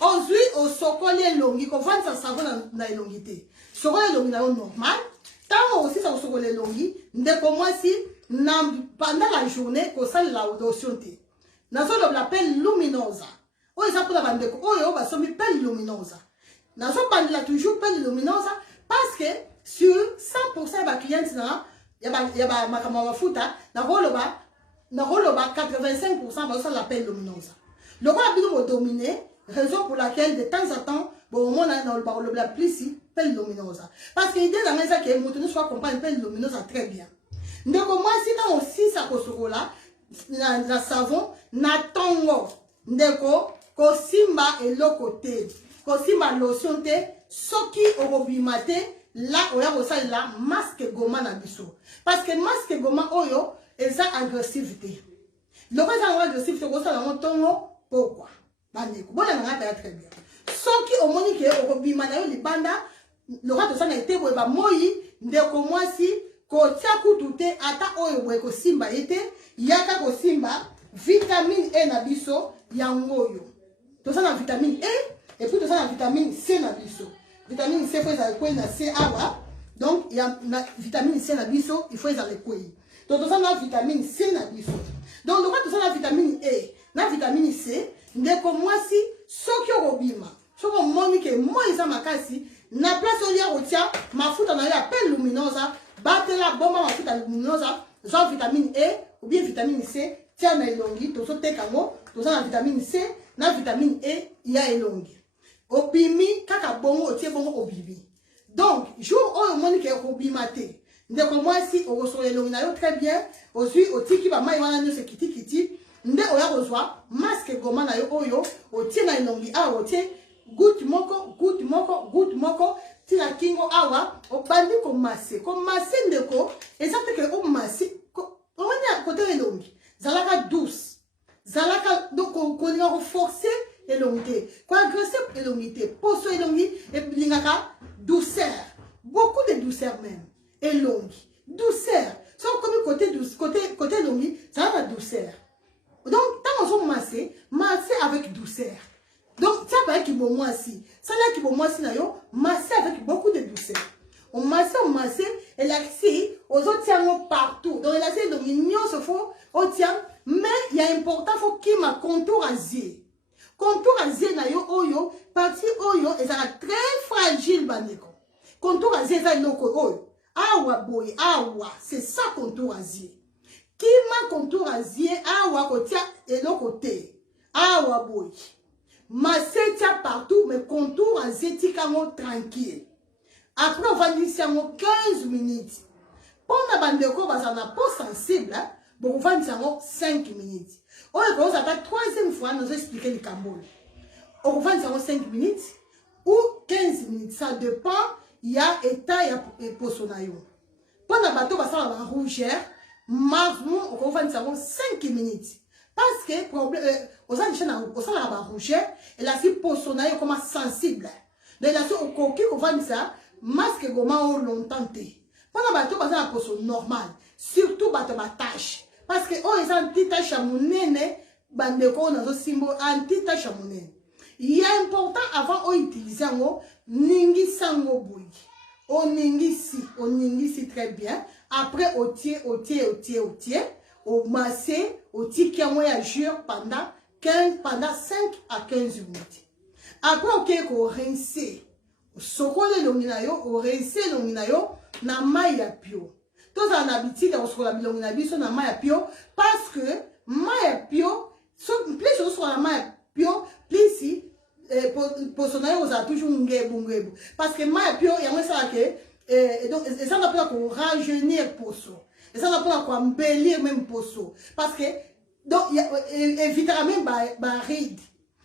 ozwi osokoli elongi kovandisa savon na elongi te sokola elongi na yo normal ntango osisa kosokola elongi ndeko mwasi pendant la journée kosalela lotion te nazoloba pele luminosa oyo eza mpona bandeko oyo basomi pele luminosa nazobandela toujours pele luminosa parce que sur 100% ya bacliente na ya bamakambo ya mafuta nakoloba 85% bazosala pele luminosa lokola bino bodomine raison pour laquelle de temps en temps bomona balobela plisi pele luminosa parce que idée nanga eza ke moto nyonso accompagne pele luminosa très bien ndeko mwasi ntango osisa kosokola na savon na tongo ndeko kosimba eloko te kosimba lotion te soki okobima te la oya kosalela masque goma na biso parce que masque goma oyo eza agressive te loko eza yango agressive te okosala yango ntongo pokwa bandeko bona nanga paya très bien soki omoni ke okobima na yo libanda loka tosala ete boye bamoyi ndeko mwasi kotia kutu te ata oyo boye kosimba ye te yaka kosimba vitamine E na biso yango oyo tosala vitamine E et puis tosala vitamine C na biso vitamine C faut ezala kwei na C awa donc ya na vitamine C na biso il faut ezala kwei donc tosala vitamine C na biso donc lokola tosala vitamine E na vitamine C ndeko mwasi soki okobima soki omoni ke moi eza makasi na place olia kotia mafuta na yo ya pele luminosa batela bomba mafuta luminosa zwa vitamine E ou bien vitamine C tia na elongi tozoteka yango toza na vitamine C na vitamine E ya elongi obimi kaka bongo otie bongo obimi donc jour oyo omoni ke okobima te ndeko mwasi okosokola elongi na yo très bien ozwi otiki bamai wana nyonso ekitikiti nde oya kozwa masque goma na yo oyo otie na elongi awa otie goutte moko tina kingo awa obandi komase ndeko eza teke omase omoni ya kote elongi zalaka douce zalaka donc kolinga koforce elongi te koagresse elongi te poso elongi elingaka douceur beaucoup de douceur même elongi douceur so komi côté elongi zalaka douceur donc tant on masser avec douceur donc tiens pas qui bon moi si ça là qui bon moi si na yo masser avec beaucoup de douceur on masse et là si aux autres tiens partout donc là c'est donc mignon se faut au tient mais il y a important faut qui ma contour azier na yo oyo partie oyo et ça très fragile bandeko contour azier ça loko oyo awa boy awa c'est ça contour azier qui ma contour azier awa kotia eloko te awa boy masser tia partout mais contour azier tikango tranquille. Après, on va dire 15 minutes. Pour la bandeko, on a peau sensible, on va dire 5 minutes. On va la troisième fois, nous expliquer le Cameroun. On va dire 5 minutes ou 15 minutes. Ça dépend, il y a état et posonayo. Pour la bateau, on va la rougeur, marron, on va dire 5 minutes. Parce que, on va dire la rougeur, et là, si posonayo comme sensible. Mais là, si on va dire ça, masque goma o longtemps te Pendant bateau, parce que poso normal. Surtout bateau ba tâche. Parce que oh, ils ont une petite tâche à mon nez, bandeko on a un symbole, une petite tâche à mon nez. Il est important avant d'utiliser un ningi sango boui. On ningi si très bien. Après, au tiers, au massé, au tiers qui a moins à jure pendant 5 à 15 minutes. Après, ok, on rince. Sokole l'onginayo, on rince l'onginayo, na maya pio. Tous en habitude, on se la l'onginayo, na maya pio, parce que maya pio, plus on soit la maya pio, plus si, pour son aïe, on a toujours un guébou. Parce que maya pio, il y a moins ça que, donc, et ça n'a pas qu'on rajeunir pour ça. Et ça n'a pas qu'on embellir même pour ça. Parce que, donc, évidemment, même, bah, ride.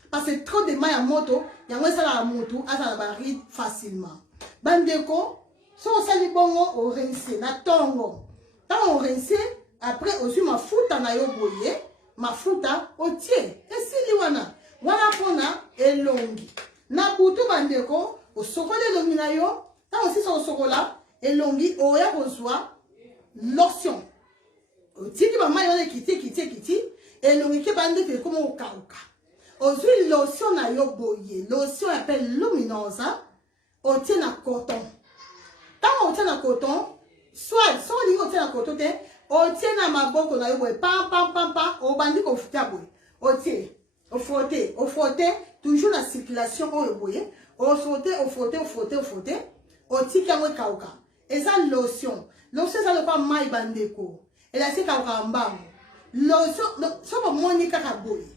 Parce que trop de mailles à moto, il y a moins ça la moto, ça va ride facilement. Bandeko, si on s'allie bon, on rince, na tongo. Quand on rince, après, aussi, ma fouta na yo boye, ma fouta, au tiers. Et si liwana, wana pona, et longi. Na boutou bandeko, au sokole longi na yo, quand aussi son sokola, et longi, au ya reçoit lotion. Au tiers qui va maille, kiti, et longi qui bande, comme au kauka. Aujourd'hui, lotion na yo boye. Lotion appelle luminosa. On tient à coton. Quand on tient à coton, soit on tient à coton, on tient à ma boque na yo boye. Pam. On bandit qu'on fout à boye. On tient. On frotte. Toujours la circulation au boye. On frotte. On tient qu'à moi kauka. Et ça lotion. Lotion ça ne pas maille bandeko. Et là c'est kauka mbam. Lotion, ça va moni kaka boye.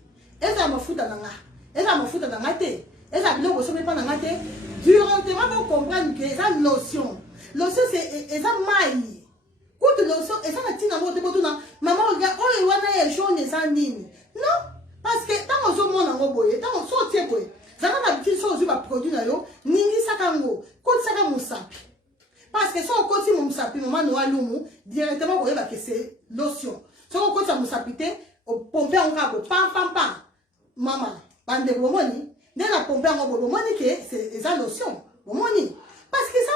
Eza mafuta nanga. Eza mafuta nanga te. Eza biloko so pas nanga te. Durant te va comprendre que eza lotion. Lotion c'est eza maille. Quand lotion eza na tina moto botuna. Maman regarde oh wana ya jaune eza nini. Non, parce que tant on mona ngo boye, tant on sorti boye. Zana na bitili so ba produit na yo, ningi sakango. Koti saka musapi. Parce que si on continue musapi, maman no alumu, directement boye ba que c'est lotion. Si on continue musapi te, on pompe en cabo, pam. Maman, bande bomoni, dès la pompe en bomoni que c'est ça lotion, bomoni. Parce que ça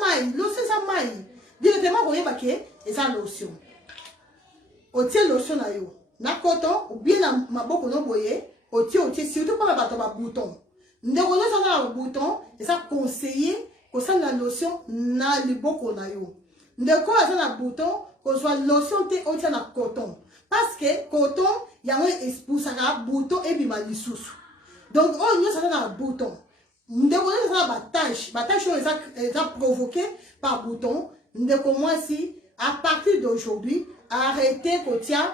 maille, lotion ça maille. Directement vous voyez que c'est ça lotion. On tient lotion na yo. Na coton ou bien na maboko no boye, on tient surtout pas la bouton. Ndeko no ça na bouton, et ça conseiller que ça la lotion na liboko na yo. Ndeko ça na bouton, que soit lotion te on tient na coton. Parce que coton, il y a un bouton et bima lisusu. Donc, on y a un bouton. Nous devons avoir une tâche est provoquée par bouton. Nous devons si, à partir d'aujourd'hui, arrêter qu'on tient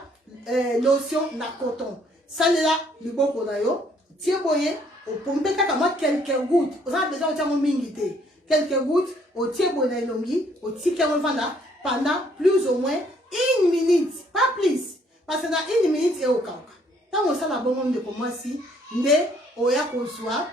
lotion na coton. Ça là, le bon qu'on a yo. Tiens, boye, au pompe quelques gouttes. Vous avez besoin de mon mingité. Quelques gouttes, au tien boye longi, au tien pendant plus ou moins 1 minute, pas plus. Parce que dans 1 minute, et au cas. Quand on sait la bonne de comment si, mais on y a qu'on soit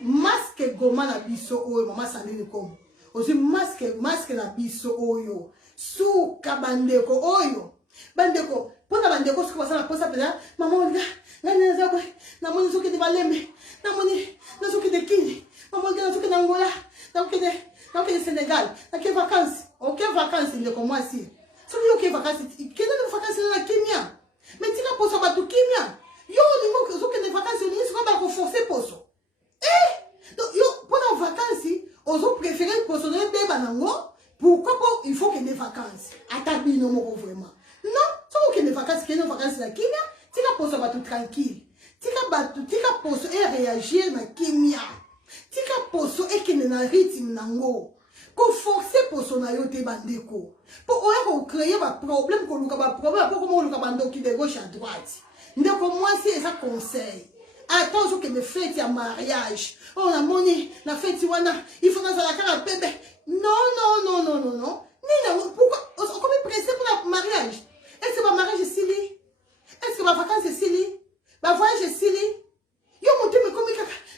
masque goma na biso oyo maman sandine comme. Aussi masque na biso oyo. Sou kabandeko oyo. Bandeko, pona bandeko ce que ça na posa pela, maman nga, na zago, na moni soki de balembe, na moni na soki de kini, maman nga na soki d'Angola, na soki de Sénégal, na quelle vacances? OK vacances de comment si. Soki OK vacances, quelle vacances na Kenya? Mais tu n'as pas ça ba tu Kenya. Yo lingo soki de vacances ni soki ba ko forcer poso. Donc, pendant les vacances, on a préféré poser des banango. Pourquoi pas? Il faut qu'il y ait des vacances. À ta vie, non, vraiment. Non, il faut qu'il y ait des vacances. Qu'il y ait des vacances dans la Kenya. Tu vas poser tout tranquille. Tu vas poser et réagir dans la Kenya. Tu vas poser et qu'il y ait un rythme. Qu'on force pour son ayote bandeko. Pour créer un problème, pour comment on a qui de gauche à droite. Donc, moi, c'est ça conseil. Attention que les fêtes à mariage. Oh la monnaie, la fête il faut dans la cara bébé. Non. Nina, pourquoi on est pressé pour le mariage? Est-ce que ma mariage est silly? Est-ce que ma vacance est silly? Ma voyage est silly? Yo monté me comme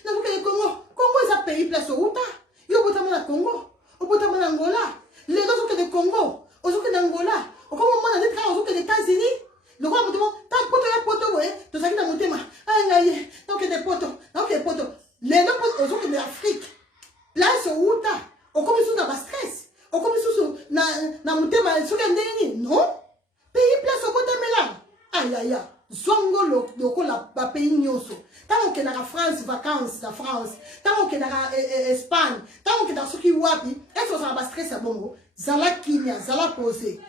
na le Congo. Congo est un pays place au Outa. Yo botama na Congo. Au botama na Angola. Les autres que de Congo. Aux autres que d'Angola. Au comment on a des travaux aux autres que des États-Unis. Le roi me demande, t'as poto, ouais, tu sais qu'il a monté ma. Aïe, donc des potos, les deux potos, aux autres de l'Afrique. Place au Outa, au comme ils sont dans le stress, au comme na mutema soki ndeni non pays place obotamela ayaya zongo lokola ba pays nyonso tango kendaka France vacances na France tango kendaka Espagne tango kendaka soki wapi est-ce que ba stress ya bongo zala kimia zala posé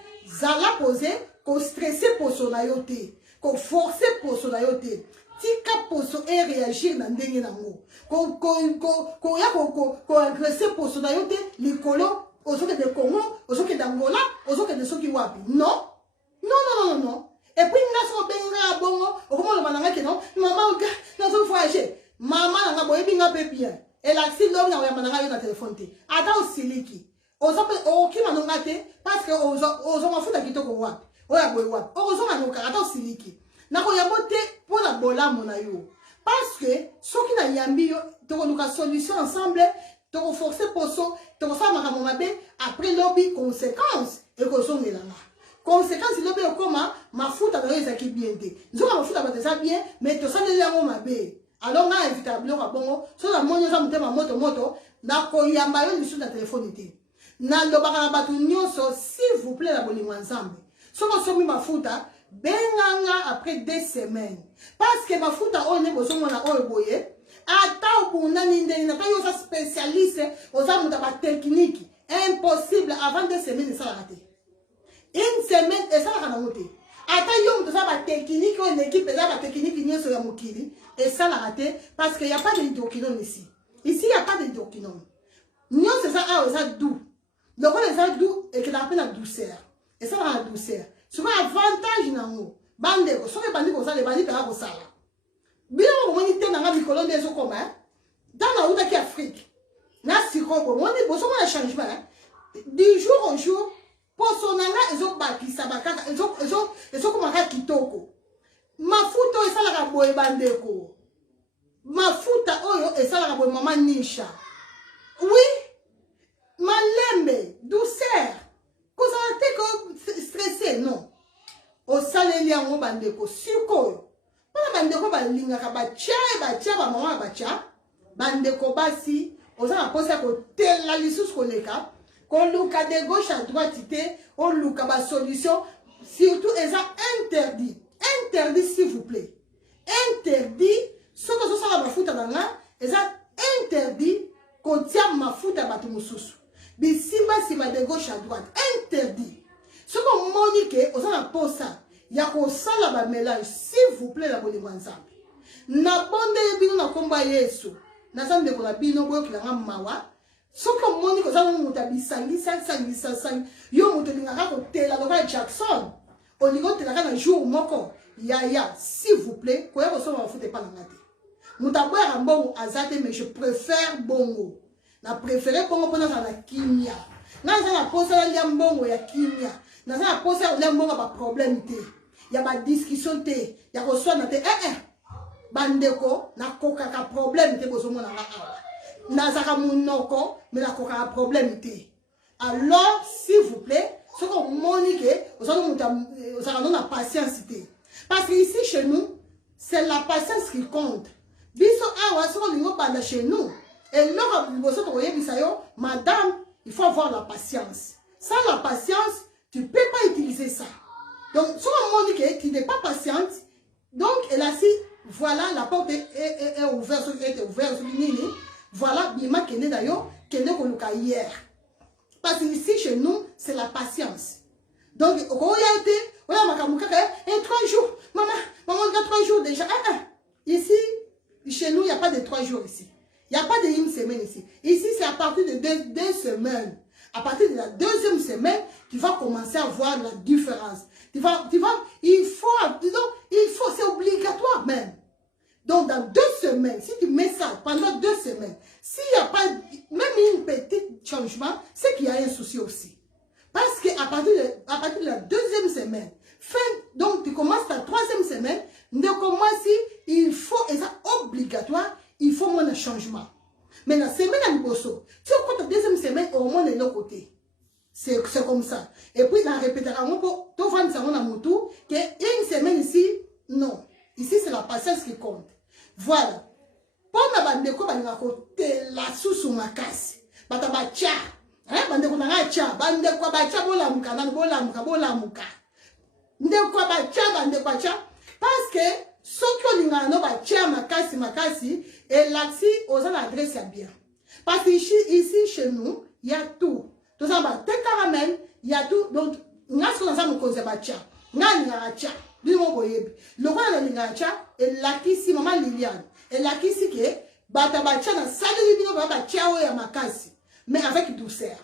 ko stresser poso na yo te ko forcer poso na yo te tika poso e réagir na ndenge nango ko agresser poso na yo te likolo ozoke de Congo ozoke d'Angola ozoke de soki wapi non et puis naso benga bongo okomo lo bananga ke non maman ga naso voyager maman nga boye binga pe bien et la si l'homme na yamana yo na téléphone te ata osiliki ozope okima nonga te parce que ozo mafuta kitoko wapi oya boye wapi ozo manoka ata osiliki nako yabote pour la bolamo na yo parce que soki na yambi yo toko luka solution ensemble toko forcer poso toko fa makambo mabe après lobby conséquence et ko zongelanga conséquence lobe okoma mafuta na yo ezaki bien te nzoka mafuta bateza bien mais tosaleli yango mabe alors nga invita biloko bongo so na moni oza motema moto na koyamba yo lisu na telefone te na lobaka na bato nyonso s'il vous plaît la bolingo nzambe soko somi mafuta benganga après 2 semaines parce que mafuta oyo ne bozomona oyo boye ata obundani ndeni na yo oza spécialiste oza moto ba technique impossible avant 2 semaines esalaka te une semaine esalaka nango te ata yo moto oza ba technique oyo l'équipe eza ba technique nyonso ya mokili esalaka te parce que y a pas de hydroquinone ici y a pas de hydroquinone nyonso eza awa eza doux lokola eza doux ekelaka mpe na douceur esalaka na douceur soki avantage nango bandeko soki ebandi kosala ebandi mpeka kosala biloko bomoni te nanga mikolo nde ezokoma ntango nautaki afrique na siko bomoni bosomona changement du jour au jour poso nanga ezobakisa bakaka ezokomaka kitoko mafuta oyo esalaka boye bandeko mafuta oyo esalaka boye mama nisha oui malembe douceur kozala te ko stressé non osaleli yango bandeko sikoyo mpona bandeko balingaka batia bamama batia bandeko basi oza na mposa ya kotela lisusu koleka koluka de gauche à droite te oluka basolution surtout eza interdit s'il vous plaît interdit soki ozosala mafuta na nga eza interdit kotia mafuta bato mosusu bisimba de gauche à droite interdit soki omoni ke oza na posa ya kosala bamélange s'il vous plaît la bolingo nzambe na bonde bino na komba yesu naza ndeko na bino boyokelanga mawa soki omoni ke oza moto abisangisa yo moto olingaka kotela lokola Jackson olingi otelaka na jour moko yaya s'il vous plaît koya kosoma mafuta epa nanga te moto aboyaka mbongo aza te mais je préfère bongo na préféré bongo mpo nazala na kimia naza na posa nalia mbongo ya kimia naza na posa ya kolia mbongo ya baproblème te ya badiscussion te ya koswana te bandeko nakokaka problème te bozomonanga awa nazaka monoko me nakokaka problème te alors s'il vous plaît soki omoni ke ozalaka no na patience te parce que ici chez nous c'est la patience qui compte biso awa soki olingi obanda chez nous eloko liboso tokoyebisa yo madame il faut avoir la patience sans la patience tu ne peux pas utiliser ça donc soki omoni ke tu n'es pas patiente donc elle a si voilà la porte est ouverte voilà bima kende na yo kende koluka hier parce que ici chez nous c'est la patience donc okoya te oya makambo kaka 3 jours maman on a 3 jours déjà ici chez nous il n'y a pas de 3 jours ici il n'y a pas de 1 semaine ici ici c'est à partir de 2 semaines à partir de la 2e semaine tu vas commencer à voir la différence il faut c'est obligatoire même. Donc, dans 2 semaines, si tu mets ça pendant 2 semaines, s'il n'y a pas même une petite changement, c'est qu'il y a un souci aussi. Parce qu'à partir de la 2e semaine, donc tu commences ta 3e semaine, il faut, et ça obligatoire, il faut moins un changement. Mais la semaine à Niboso, tu as ta 2e semaine, au moins de l'autre côté. C'est comme ça. Et puis, on répétera, on va dire qu'une semaine ici, non. Ici, c'est la patience qui compte. Voilà. Pour la bande de quoi, la sous makasi. Bata bacha. bande ko nanga cha bande ko ba cha bolamuka nani bolamuka nde ko ba cha bande ko cha parce que soko linga no ba cha makasi et l'axi aux adresses bien parce que ici chez nous il y a tout ça ba te caramel il y a tout donc ngasko na mo koze ba cha ngani nga cha bimo boyebi le roi na linga cha et l'axi maman Liliane et l'axi ke bata ba cha na sali bino ba cha o ya makasi mais avec douceur.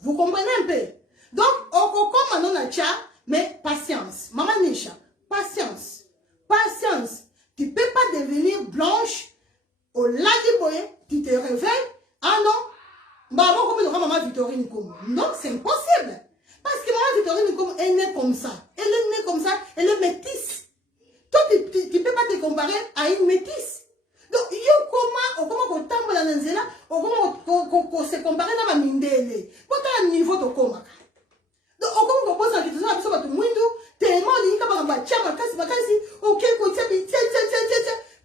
Vous comprenez un peu? Donc, comme on a tcha, mais patience. Maman Nisha, patience. Patience. Tu ne peux pas devenir blanche au ladiboye, tu te réveilles. Ah non? Maman, comme le maman Victorine comme. Non, c'est impossible. Parce que maman Victorine comme elle est née comme ça. Elle est née comme ça, elle est métisse. Toi, tu ne peux pas te comparer à une métisse. Donc, comment on tombe dans le zéla, comment se comparer à ma mindele. Quand tu as un niveau de coma. Donc, comment on pose la question à tout le monde, tellement il y a un bâtiment, ok,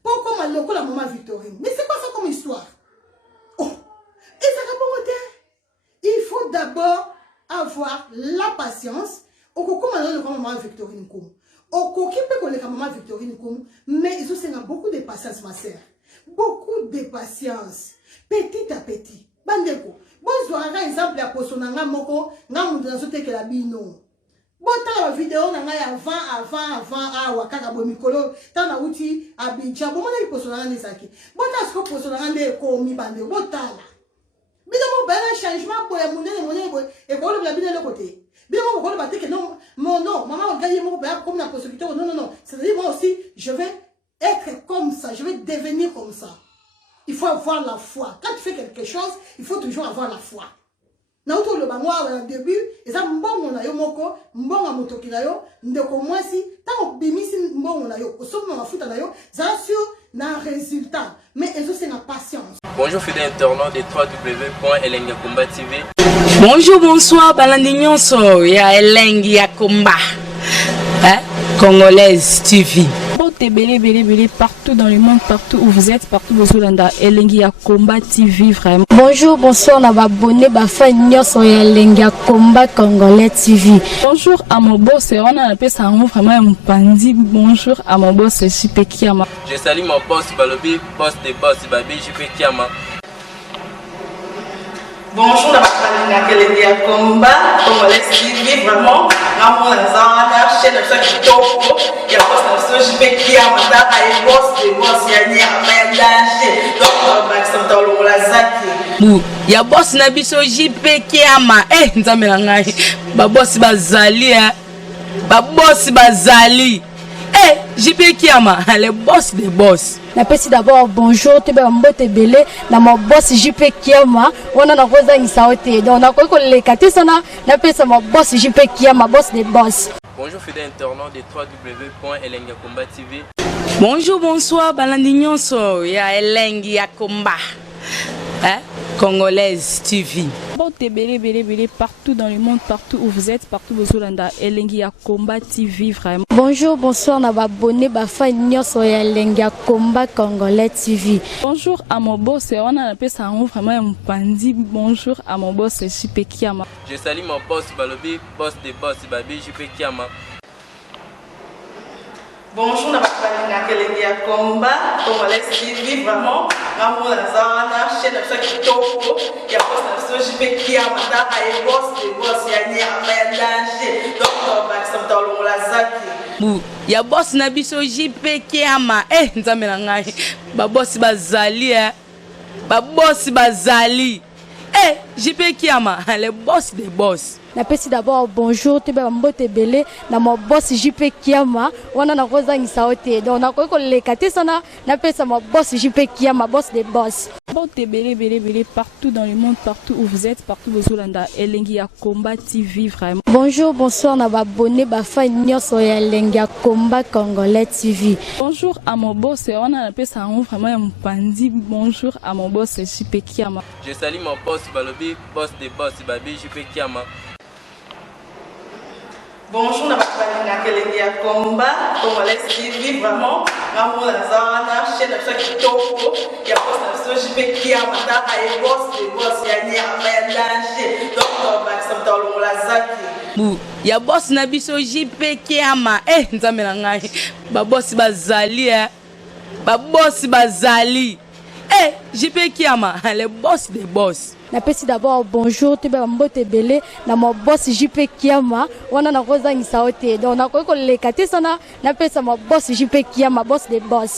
pour comment le la maman Victorine. Mais c'est quoi ça comme histoire? Oh, et ça répond. Il faut d'abord avoir la patience. Comment le maman Victorine comme. Qui peut connaître maman Victorine comme, mais ils ont beaucoup de patience, ma sœur. Beaucoup de patience. Petit à petit. Bandeko. Bon, je dois un exemple à Posonanga Moko, n'a mon dansoté que la bino. Bon, t'as la vidéo, avant, Wakaka Bomikolo, t'as la outil, Abidjan, bon, on a Posonanga Nisaki. Bon, t'as ce que Posonanga de Komi Bande, bon, t'as là. Mais d'abord, ben, un changement pour la monnaie, et pour le bien de l'autre côté. Bien, on va dire que non, non, maman, on gagne mon père comme la possibilité. Non. C'est-à-dire, moi aussi, je vais être comme ça, je vais devenir comme ça. Il faut avoir la foi. Quand tu fais quelque chose, il faut toujours avoir la foi. Dans tout le bangoua, au début, et ça, mbongo na yo moko, mbongo motoki na yo, ndeko mwasi, tant bimisi mbongo na yo, au sommet na futa na yo, ça assure un résultat. Mais ils ont c'est la patience. Bonjour fidèles internautes de www.elengiakomba TV. Bonjour, bonsoir, balandinyon so, ya Elengiakomba, Congolaise TV. Belé partout dans le monde, partout où vous êtes, partout où vous êtes, Elengiakomba TV vraiment. Bonjour, bonsoir, on va abonner fan nyoso ya Elengiakomba Congolais TV. Bonjour à mon boss, on a appelé ça vraiment un pandi. Bonjour à mon boss, JP Kiama. Je salue mon boss Balobi, boss des boss Babi, JP Kiama. Bonjour, la Elengiakomba Congolais TV vraiment. Ramon Lazana, chaîne de chaque topo, il y a pas de JP Kiama, et boss des boss, il y a un danger. Donc, on va accepter le Lazaki. Ya boss na biso JP Kiama, nzamela ngai, ba boss bazali, ba boss bazali. JP Kiama, le boss des boss. Napesi d'abord bonjour, tu es mbote belé, na mon boss JP Kiama, on a rosa insaote. Donc on a quoi les catés sana, napesi mon boss JP Kiama, boss des boss. Bonjour fidèles internautes de www.elengiakomba TV. Bonjour, bonsoir, balandinyon so, ya Elengiakomba, Congolaise TV. Belé partout dans le monde, partout où vous êtes, partout où vous êtes, Elengiakomba TV vraiment. Bonjour, bonsoir, on va abonner fan nyoso ya Elengiakomba Congolais TV. Bonjour à mon boss, on a appelé ça vraiment un pandi. Bonjour à mon boss, JP Kiama. Je salue mon boss Balobi, boss des boss Babi, JP Kiama. Bonjour, la Elengiakomba Congolais TV vraiment. Ramon Lazana, chaîne de chaque topo, il y a pas de JP Kiama, et boss des boss, il y a un danger. Donc, on va accepter le Lazaki. Ya boss na biso JP Kiama, nzamela ngai, ba boss bazali, ba boss bazali. JP Kiama, le boss des boss. Napesi d'abord bonjour, tu es mbote belé, na mon boss JP Kiama, on a rosa insaote. Donc on a quoi les catés sana, napesi mon boss JP Kiama, boss des boss. Belé partout dans le monde, partout où vous êtes, partout où vous êtes, Elengiakomba TV vraiment. Bonjour, bonsoir, on va abonner fan nyoso ya Elengiakomba Congolais TV. Bonjour à mon boss, on a appelé ça vraiment un pandi. Bonjour à mon boss, JP Kiama. Je salue mon boss Balobi, boss des boss Babi, JP Kiama. Bonjour, la Elengiakomba Congolais TV vraiment. Ramon Lazana, chaîne de chaque topo, il y a pas de JP Kiama, et boss des boss, il y a un danger. Lazaki. Ya boss na biso JP Kiama. Nzambe na ngai. Ba boss bazali Ba boss bazali. JP Kiama, le boss des boss. Napesi d'abord bonjour te ba mbote belé na mo boss JP Kiama wana na koza ngisaote donc na ko lekate sana napesa mo boss JP Kiama boss des boss.